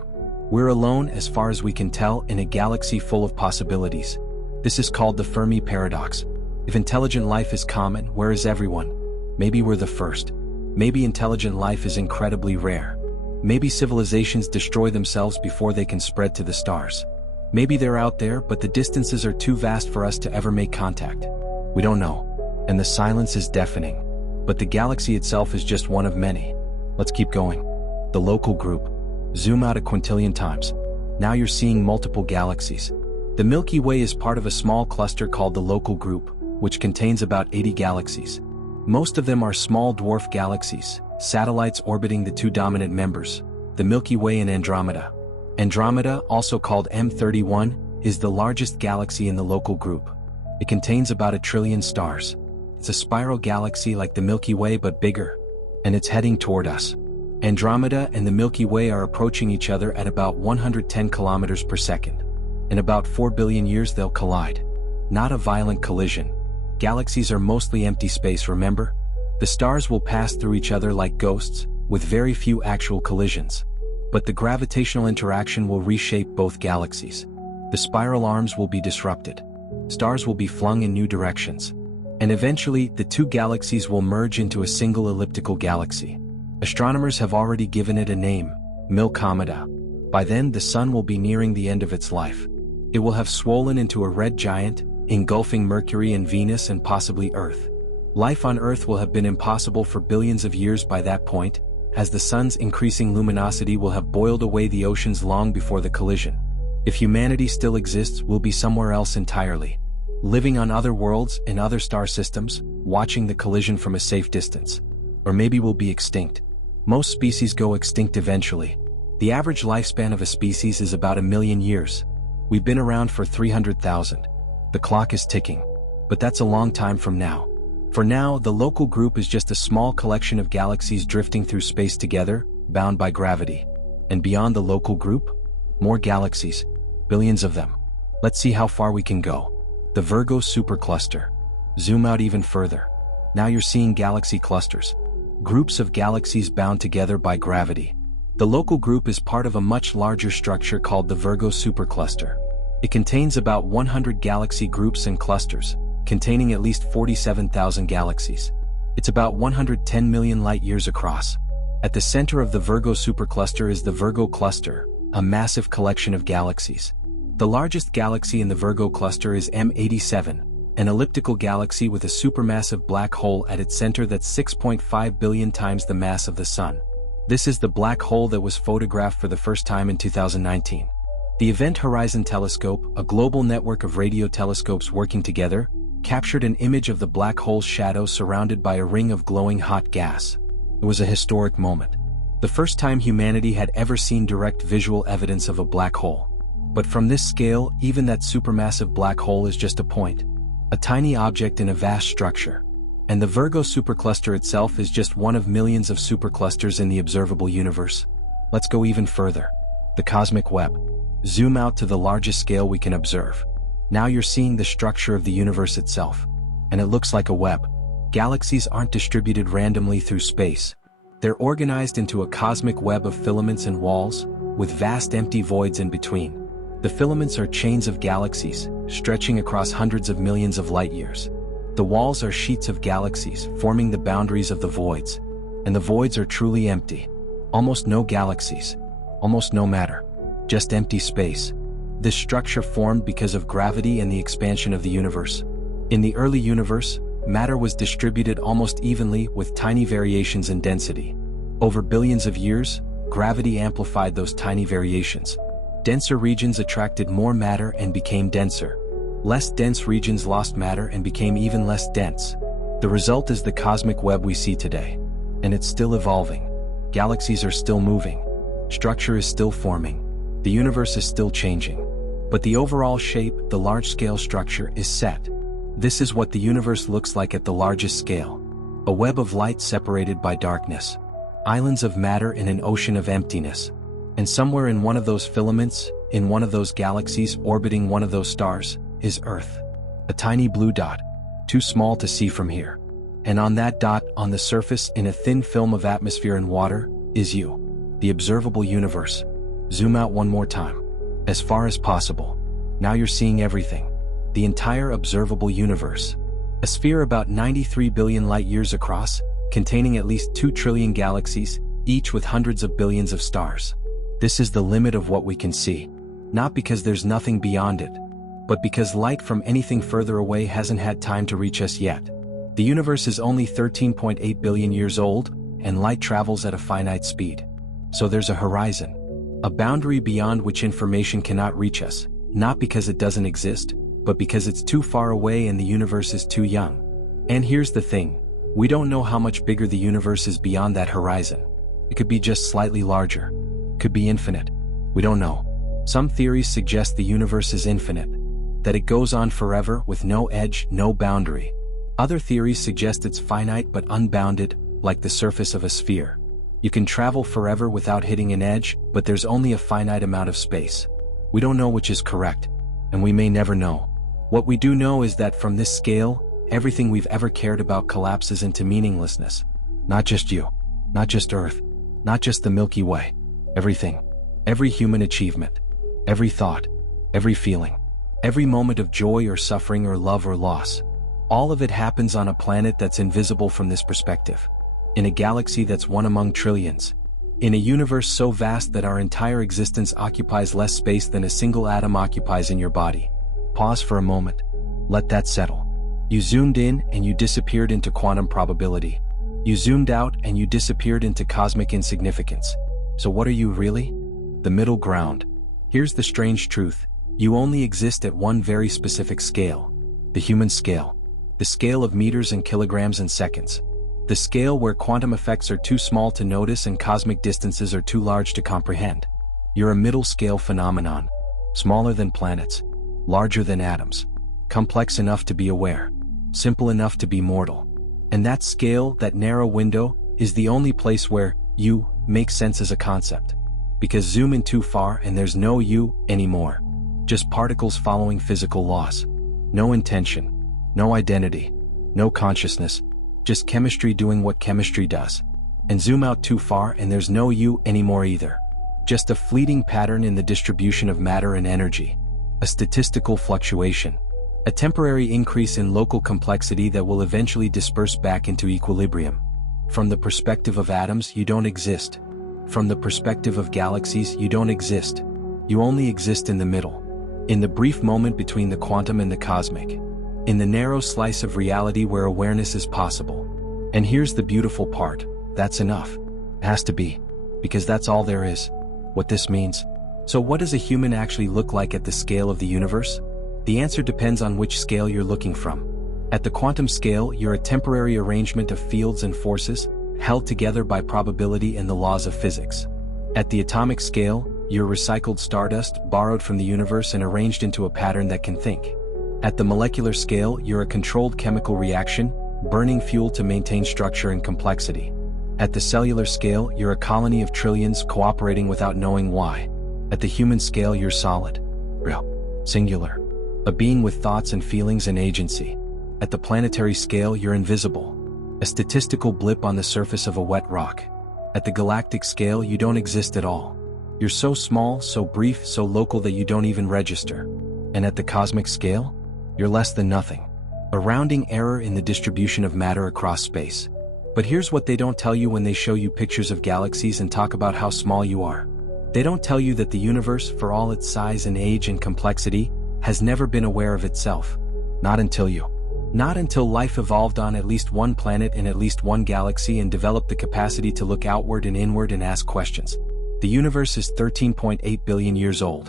We're alone, as far as we can tell, in a galaxy full of possibilities. This is called the Fermi paradox. If intelligent life is common, where is everyone? Maybe we're the first. Maybe intelligent life is incredibly rare. Maybe civilizations destroy themselves before they can spread to the stars. Maybe they're out there, but the distances are too vast for us to ever make contact. We don't know. And the silence is deafening. But the galaxy itself is just one of many. Let's keep going. The local group. Zoom out a quintillion times. Now you're seeing multiple galaxies. The Milky Way is part of a small cluster called the local group, which contains about 80 galaxies. Most of them are small dwarf galaxies, satellites orbiting the two dominant members, the Milky Way and Andromeda. Andromeda, also called M31, is the largest galaxy in the local group. It contains about 1 trillion stars. It's a spiral galaxy like the Milky Way but bigger, and it's heading toward us. Andromeda and the Milky Way are approaching each other at about 110 kilometers per second. In about 4 billion years they'll collide. Not a violent collision. Galaxies are mostly empty space, remember? The stars will pass through each other like ghosts, with very few actual collisions. But the gravitational interaction will reshape both galaxies. The spiral arms will be disrupted. Stars will be flung in new directions. And eventually, the two galaxies will merge into a single elliptical galaxy. Astronomers have already given it a name, Milkomeda. By then, the Sun will be nearing the end of its life. It will have swollen into a red giant, engulfing Mercury and Venus and possibly Earth. Life on Earth will have been impossible for billions of years by that point, as the Sun's increasing luminosity will have boiled away the oceans long before the collision. If humanity still exists, we'll be somewhere else entirely. Living on other worlds and other star systems, watching the collision from a safe distance. Or maybe we'll be extinct. Most species go extinct eventually. The average lifespan of a species is about 1 million years. We've been around for 300,000. The clock is ticking. But that's a long time from now. For now, the local group is just a small collection of galaxies drifting through space together, bound by gravity. And beyond the local group? More galaxies. Billions of them. Let's see how far we can go. The Virgo supercluster. Zoom out even further. Now you're seeing galaxy clusters. Groups of galaxies bound together by gravity. The local group is part of a much larger structure called the Virgo supercluster. It contains about 100 galaxy groups and clusters, containing at least 47,000 galaxies. It's about 110 million light-years across. At the center of the Virgo supercluster is the Virgo cluster, a massive collection of galaxies. The largest galaxy in the Virgo cluster is M87, an elliptical galaxy with a supermassive black hole at its center that's 6.5 billion times the mass of the Sun. This is the black hole that was photographed for the first time in 2019. The Event Horizon Telescope, a global network of radio telescopes working together, captured an image of the black hole's shadow surrounded by a ring of glowing hot gas. It was a historic moment. The first time humanity had ever seen direct visual evidence of a black hole. But from this scale, even that supermassive black hole is just a point. A tiny object in a vast structure. And the Virgo supercluster itself is just one of millions of superclusters in the observable universe. Let's go even further. The cosmic web. Zoom out to the largest scale we can observe. Now you're seeing the structure of the universe itself. And it looks like a web. Galaxies aren't distributed randomly through space. They're organized into a cosmic web of filaments and walls, with vast empty voids in between. The filaments are chains of galaxies, stretching across hundreds of millions of light-years. The walls are sheets of galaxies, forming the boundaries of the voids. And the voids are truly empty. Almost no galaxies. Almost no matter. Just empty space. This structure formed because of gravity and the expansion of the universe. In the early universe, matter was distributed almost evenly with tiny variations in density. Over billions of years, gravity amplified those tiny variations. Denser regions attracted more matter and became denser. Less dense regions lost matter and became even less dense. The result is the cosmic web we see today. And it's still evolving. Galaxies are still moving. Structure is still forming. The universe is still changing. But the overall shape, the large-scale structure, is set. This is what the universe looks like at the largest scale. A web of light separated by darkness. Islands of matter in an ocean of emptiness. And somewhere in one of those filaments, in one of those galaxies orbiting one of those stars, is Earth. A tiny blue dot, too small to see from here. And on that dot, on the surface, in a thin film of atmosphere and water, is you. The observable universe. Zoom out one more time. As far as possible. Now you're seeing everything. The entire observable universe. A sphere about 93 billion light-years across, containing at least 2 trillion galaxies, each with hundreds of billions of stars. This is the limit of what we can see. Not because there's nothing beyond it, but because light from anything further away hasn't had time to reach us yet. The universe is only 13.8 billion years old, and light travels at a finite speed. So there's a horizon. A boundary beyond which information cannot reach us, not because it doesn't exist, but because it's too far away and the universe is too young. And here's the thing, we don't know how much bigger the universe is beyond that horizon. It could be just slightly larger. Could be infinite. We don't know. Some theories suggest the universe is infinite, that it goes on forever with no edge, no boundary. Other theories suggest it's finite but unbounded, like the surface of a sphere. You can travel forever without hitting an edge, but there's only a finite amount of space. We don't know which is correct, and we may never know. What we do know is that from this scale, everything we've ever cared about collapses into meaninglessness. Not just you, not just Earth, not just the Milky Way. Everything. Every human achievement. Every thought. Every feeling. Every moment of joy or suffering or love or loss. All of it happens on a planet that's invisible from this perspective. In a galaxy that's one among trillions. In a universe so vast that our entire existence occupies less space than a single atom occupies in your body. Pause for a moment. Let that settle. You zoomed in and you disappeared into quantum probability. You zoomed out and you disappeared into cosmic insignificance. So what are you really? The middle ground. Here's the strange truth. You only exist at one very specific scale. The human scale. The scale of meters and kilograms and seconds. The scale where quantum effects are too small to notice and cosmic distances are too large to comprehend. You're a middle-scale phenomenon. Smaller than planets. Larger than atoms. Complex enough to be aware. Simple enough to be mortal. And that scale, that narrow window, is the only place where you make sense as a concept. Because zoom in too far and there's no you anymore. Just particles following physical laws. No intention. No identity. No consciousness. Just chemistry doing what chemistry does. And zoom out too far and there's no you anymore either. Just a fleeting pattern in the distribution of matter and energy. A statistical fluctuation. A temporary increase in local complexity that will eventually disperse back into equilibrium. From the perspective of atoms, you don't exist. From the perspective of galaxies, you don't exist. You only exist in the middle. In the brief moment between the quantum and the cosmic. In the narrow slice of reality where awareness is possible. And here's the beautiful part. That's enough. It has to be. Because that's all there is. What this means. So what does a human actually look like at the scale of the universe? The answer depends on which scale you're looking from. At the quantum scale, you're a temporary arrangement of fields and forces, held together by probability and the laws of physics. At the atomic scale, you're recycled stardust, borrowed from the universe and arranged into a pattern that can think. At the molecular scale, you're a controlled chemical reaction, burning fuel to maintain structure and complexity. At the cellular scale, you're a colony of trillions cooperating without knowing why. At the human scale, you're solid, real, singular, a being with thoughts and feelings and agency. At the planetary scale, you're invisible, a statistical blip on the surface of a wet rock. At the galactic scale, you don't exist at all. You're so small, so brief, so local that you don't even register. And at the cosmic scale, you're less than nothing. A rounding error in the distribution of matter across space. But here's what they don't tell you when they show you pictures of galaxies and talk about how small you are. They don't tell you that the universe, for all its size and age and complexity, has never been aware of itself. Not until you. Not until life evolved on at least one planet in at least one galaxy and developed the capacity to look outward and inward and ask questions. The universe is 13.8 billion years old.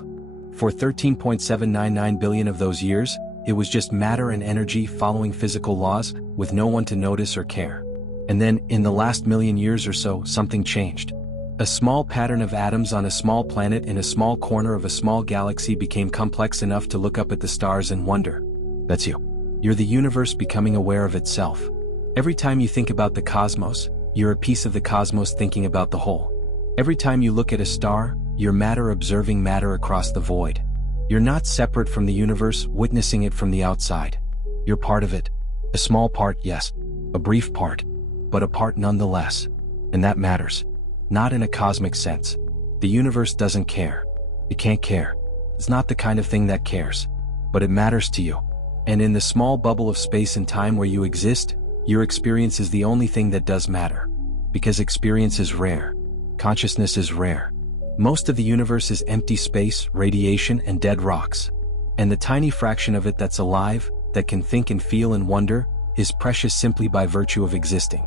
For 13.799 billion of those years, it was just matter and energy following physical laws, with no one to notice or care. And then, in the last million years or so, something changed. A small pattern of atoms on a small planet in a small corner of a small galaxy became complex enough to look up at the stars and wonder. That's you. You're the universe becoming aware of itself. Every time you think about the cosmos, you're a piece of the cosmos thinking about the whole. Every time you look at a star, you're matter observing matter across the void. You're not separate from the universe, witnessing it from the outside. You're part of it. A small part, yes. A brief part. But a part nonetheless. And that matters. Not in a cosmic sense. The universe doesn't care. It can't care. It's not the kind of thing that cares. But it matters to you. And in the small bubble of space and time where you exist, your experience is the only thing that does matter. Because experience is rare. Consciousness is rare. Most of the universe is empty space, radiation, and dead rocks. And the tiny fraction of it that's alive, that can think and feel and wonder, is precious simply by virtue of existing.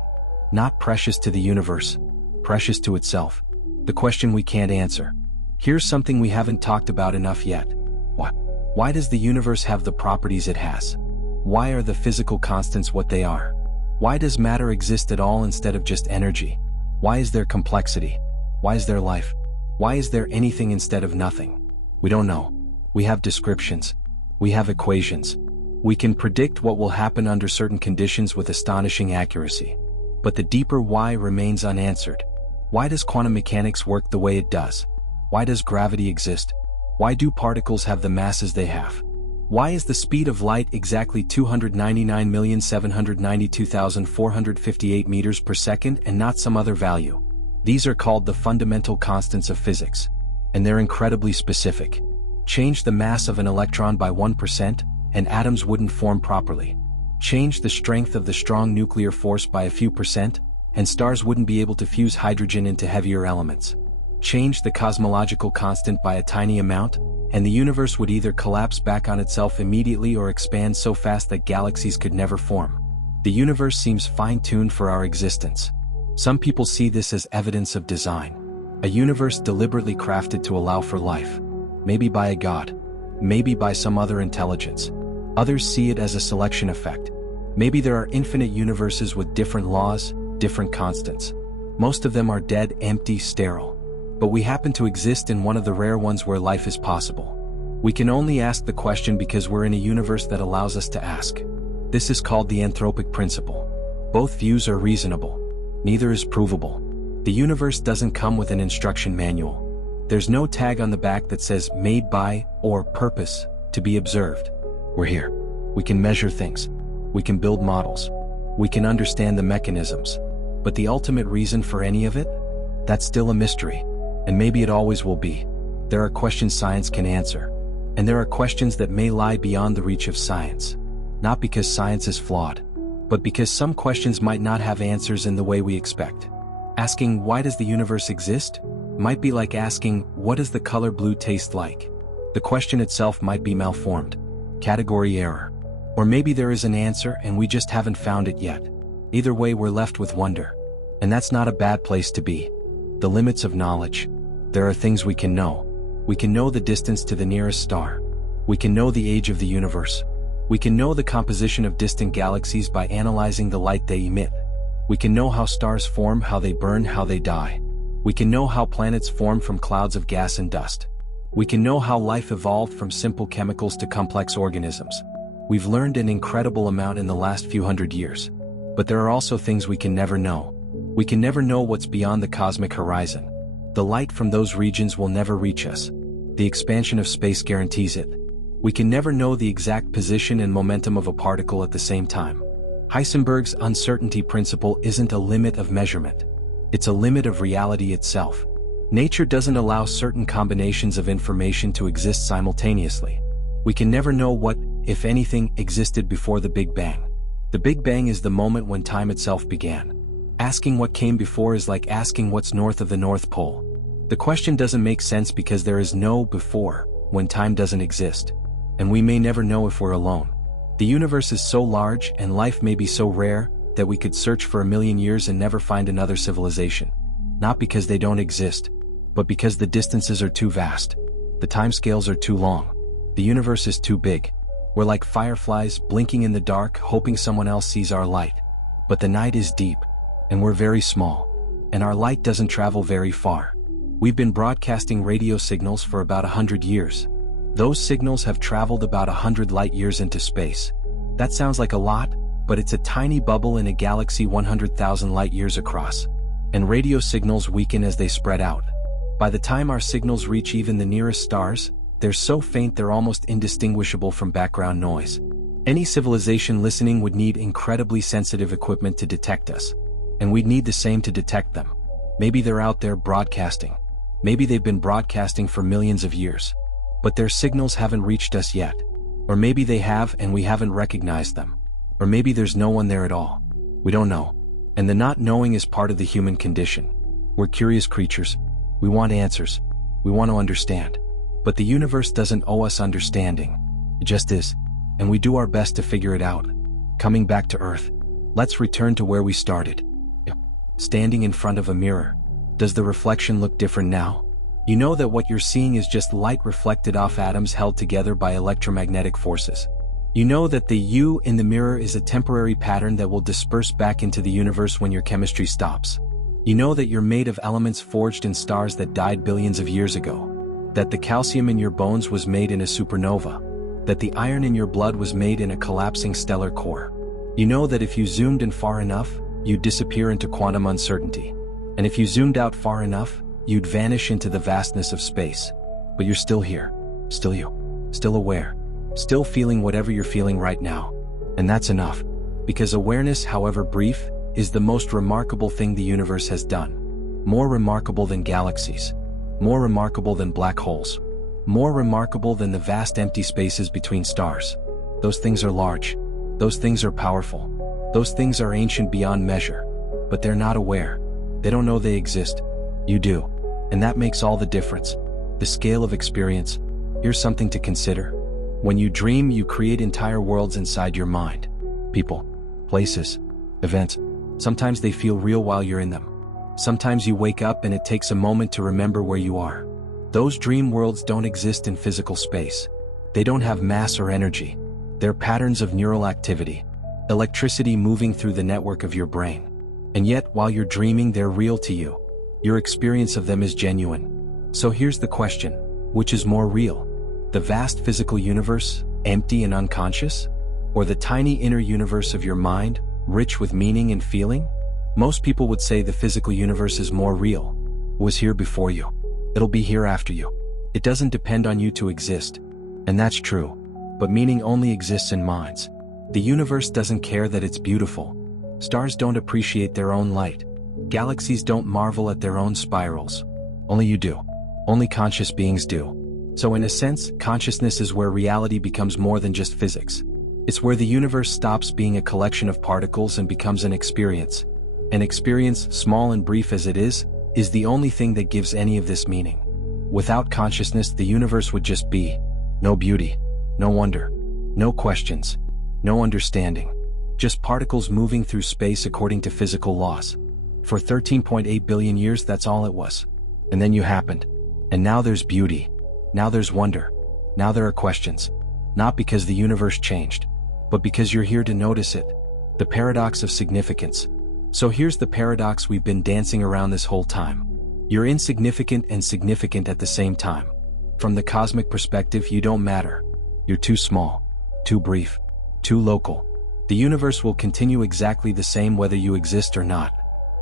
Not precious to the universe. Precious to itself. The question we can't answer. Here's something we haven't talked about enough yet. What? Why does the universe have the properties it has? Why are the physical constants what they are? Why does matter exist at all instead of just energy? Why is there complexity? Why is there life? Why is there anything instead of nothing? We don't know. We have descriptions. We have equations. We can predict what will happen under certain conditions with astonishing accuracy. But the deeper why remains unanswered. Why does quantum mechanics work the way it does? Why does gravity exist? Why do particles have the masses they have? Why is the speed of light exactly 299,792,458 meters per second and not some other value? These are called the fundamental constants of physics. And they're incredibly specific. Change the mass of an electron by 1%, and atoms wouldn't form properly. Change the strength of the strong nuclear force by a few percent, and stars wouldn't be able to fuse hydrogen into heavier elements. Change the cosmological constant by a tiny amount, and the universe would either collapse back on itself immediately or expand so fast that galaxies could never form. The universe seems fine-tuned for our existence. Some people see this as evidence of design. A universe deliberately crafted to allow for life. Maybe by a god. Maybe by some other intelligence. Others see it as a selection effect. Maybe there are infinite universes with different laws, different constants. Most of them are dead, empty, sterile. But we happen to exist in one of the rare ones where life is possible. We can only ask the question because we're in a universe that allows us to ask. This is called the anthropic principle. Both views are reasonable. Neither is provable. The universe doesn't come with an instruction manual. There's no tag on the back that says made by or purpose to be observed. We're here. We can measure things. We can build models. We can understand the mechanisms. But the ultimate reason for any of it? That's still a mystery. And maybe it always will be. There are questions science can answer. And there are questions that may lie beyond the reach of science. Not because science is flawed, but because some questions might not have answers in the way we expect. Asking why does the universe exist might be like asking what does the color blue taste like? The question itself might be malformed. Category error. Or maybe there is an answer and we just haven't found it yet. Either way, we're left with wonder. And that's not a bad place to be. The limits of knowledge. There are things we can know. We can know the distance to the nearest star. We can know the age of the universe. We can know the composition of distant galaxies by analyzing the light they emit. We can know how stars form, how they burn, how they die. We can know how planets form from clouds of gas and dust. We can know how life evolved from simple chemicals to complex organisms. We've learned an incredible amount in the last few hundred years. But there are also things we can never know. We can never know what's beyond the cosmic horizon. The light from those regions will never reach us. The expansion of space guarantees it. We can never know the exact position and momentum of a particle at the same time. Heisenberg's uncertainty principle isn't a limit of measurement. It's a limit of reality itself. Nature doesn't allow certain combinations of information to exist simultaneously. We can never know what, if anything, existed before the Big Bang. The Big Bang is the moment when time itself began. Asking what came before is like asking what's north of the North Pole. The question doesn't make sense because there is no before, when time doesn't exist. And we may never know if we're alone. The universe is so large and life may be so rare that we could search for 1,000,000 years and never find another civilization. Not because they don't exist, but because the distances are too vast. The timescales are too long. The universe is too big. We're like fireflies blinking in the dark, hoping someone else sees our light. But the night is deep, and we're very small. and our light doesn't travel very far. We've been broadcasting radio signals for about 100 years. Those signals have traveled about 100 light years into space. That sounds like a lot, but it's a tiny bubble in a galaxy 100,000 light years across. And radio signals weaken as they spread out. By the time our signals reach even the nearest stars, they're so faint they're almost indistinguishable from background noise. Any civilization listening would need incredibly sensitive equipment to detect us. And we'd need the same to detect them. Maybe they're out there broadcasting. Maybe they've been broadcasting for millions of years. But their signals haven't reached us yet. Or maybe they have and we haven't recognized them. Or maybe there's no one there at all. We don't know. And the not knowing is part of the human condition. We're curious creatures. We want answers. We want to understand. But the universe doesn't owe us understanding. It just is. And we do our best to figure it out. Coming back to Earth. Let's return to where we started. Standing in front of a mirror. Does the reflection look different now? You know that what you're seeing is just light reflected off atoms held together by electromagnetic forces. You know that the you in the mirror is a temporary pattern that will disperse back into the universe when your chemistry stops. You know that you're made of elements forged in stars that died billions of years ago. That the calcium in your bones was made in a supernova. That the iron in your blood was made in a collapsing stellar core. You know that if you zoomed in far enough, you'd disappear into quantum uncertainty. And if you zoomed out far enough, you'd vanish into the vastness of space. But you're still here. Still you. Still aware. Still feeling whatever you're feeling right now. And that's enough. Because awareness, however brief, is the most remarkable thing the universe has done. More remarkable than galaxies. More remarkable than black holes. More remarkable than the vast empty spaces between stars. Those things are large. Those things are powerful. Those things are ancient beyond measure. But they're not aware. They don't know they exist. You do. And that makes all the difference. The scale of experience. Here's something to consider. When you dream, you create entire worlds inside your mind. People, places, events. Sometimes they feel real while you're in them. Sometimes you wake up and it takes a moment to remember where you are. Those dream worlds don't exist in physical space. They don't have mass or energy. They're patterns of neural activity. Electricity moving through the network of your brain. And yet, while you're dreaming, they're real to you. Your experience of them is genuine. So here's the question. Which is more real? The vast physical universe, empty and unconscious? Or the tiny inner universe of your mind, rich with meaning and feeling? Most people would say the physical universe is more real. It was here before you. It'll be here after you. It doesn't depend on you to exist. And that's true. But meaning only exists in minds. The universe doesn't care that it's beautiful. Stars don't appreciate their own light. Galaxies don't marvel at their own spirals. Only you do. Only conscious beings do. So in a sense, consciousness is where reality becomes more than just physics. It's where the universe stops being a collection of particles and becomes an experience. An experience, small and brief as it is the only thing that gives any of this meaning. Without consciousness, the universe would just be. No beauty. No wonder. No questions. No understanding. Just particles moving through space according to physical laws. For 13.8 billion years, that's all it was. And then you happened. And now there's beauty. Now there's wonder. Now there are questions. Not because the universe changed, but because you're here to notice it. The paradox of significance. So here's the paradox we've been dancing around this whole time. You're insignificant and significant at the same time. From the cosmic perspective, you don't matter. You're too small, too brief, too local. The universe will continue exactly the same whether you exist or not.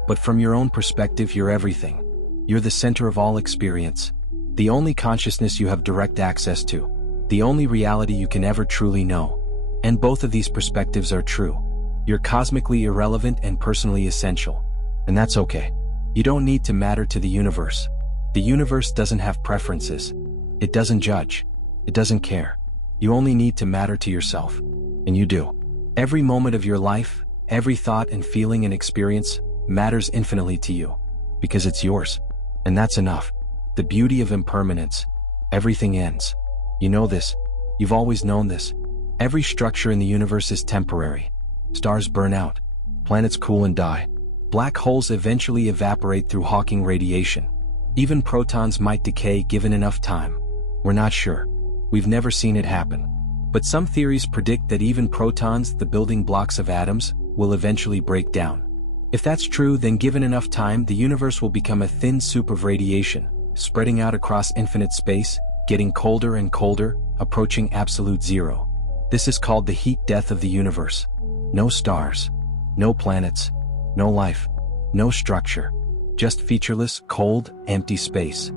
But from your own perspective, you're everything. You're the center of all experience. The only consciousness you have direct access to. The only reality you can ever truly know. And both of these perspectives are true. You're cosmically irrelevant and personally essential. And that's okay. You don't need to matter to the universe. The universe doesn't have preferences. It doesn't judge. It doesn't care. You only need to matter to yourself. And you do. Every moment of your life, every thought and feeling and experience matters infinitely to you. Because it's yours. And that's enough. The beauty of impermanence. Everything ends. You know this. You've always known this. Every structure in the universe is temporary. Stars burn out. Planets cool and die. Black holes eventually evaporate through Hawking radiation. Even protons might decay given enough time. We're not sure. We've never seen it happen. But some theories predict that even protons, the building blocks of atoms, will eventually break down. If that's true, then given enough time, the universe will become a thin soup of radiation, spreading out across infinite space, getting colder and colder, approaching absolute zero. This is called the heat death of the universe. No stars, no planets, no life, no structure, just featureless, cold, empty space.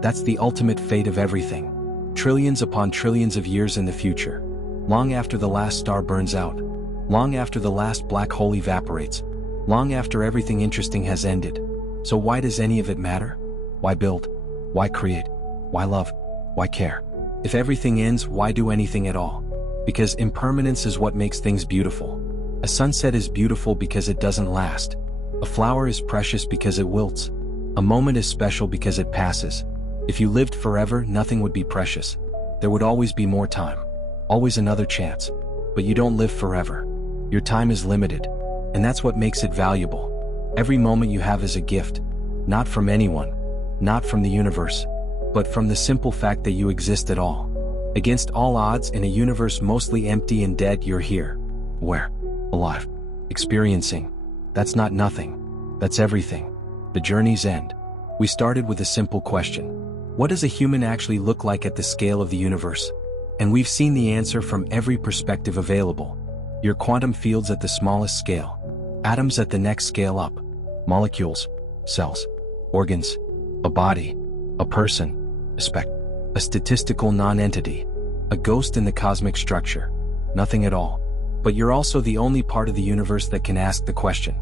That's the ultimate fate of everything. Trillions upon trillions of years in the future. Long after the last star burns out. Long after the last black hole evaporates. Long after everything interesting has ended. So why does any of it matter? Why build? Why create? Why love? Why care? If everything ends, why do anything at all? Because impermanence is what makes things beautiful. A sunset is beautiful because it doesn't last. A flower is precious because it wilts. A moment is special because it passes. If you lived forever, nothing would be precious. There would always be more time. Always another chance. But you don't live forever. Your time is limited. And that's what makes it valuable. Every moment you have is a gift. Not from anyone. Not from the universe. But from the simple fact that you exist at all. Against all odds, in a universe mostly empty and dead, you're here. Where? Alive. Experiencing. That's not nothing. That's everything. The journey's end. We started with a simple question. What does a human actually look like at the scale of the universe? And we've seen the answer from every perspective available. Your quantum fields at the smallest scale. Atoms at the next scale up. Molecules. Cells. Organs. A body. A person. A statistical non-entity. A ghost in the cosmic structure. Nothing at all. But you're also the only part of the universe that can ask the question.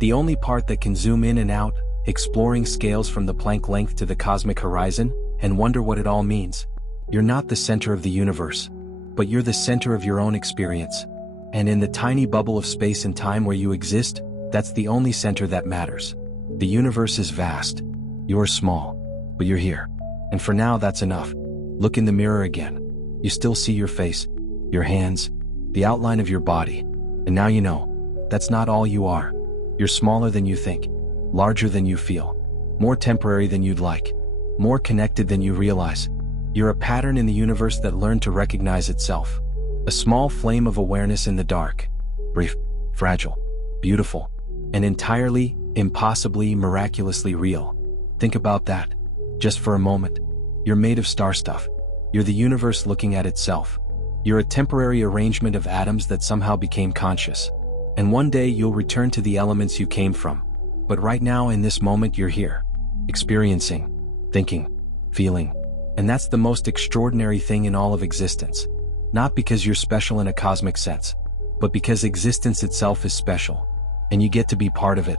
The only part that can zoom in and out, exploring scales from the Planck length to the cosmic horizon, and wonder what it all means. You're not the center of the universe, but you're the center of your own experience. And in the tiny bubble of space and time where you exist, that's the only center that matters. The universe is vast. You're small, but you're here. And for now, that's enough. Look in the mirror again. You still see your face, your hands, the outline of your body. And now you know, that's not all you are. You're smaller than you think, larger than you feel, more temporary than you'd like, more connected than you realize. You're a pattern in the universe that learned to recognize itself. A small flame of awareness in the dark. Brief, fragile, beautiful, and entirely, impossibly, miraculously real. Think about that. Just for a moment. You're made of star stuff. You're the universe looking at itself. You're a temporary arrangement of atoms that somehow became conscious. And one day you'll return to the elements you came from. But right now, in this moment, you're here. Experiencing, thinking, feeling. And that's the most extraordinary thing in all of existence. Not because you're special in a cosmic sense, but because existence itself is special. And you get to be part of it.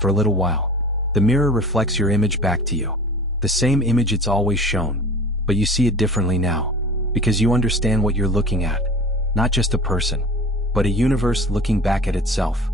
For a little while. The mirror reflects your image back to you. The same image it's always shown. But you see it differently now. Because you understand what you're looking at. Not just a person, but a universe looking back at itself.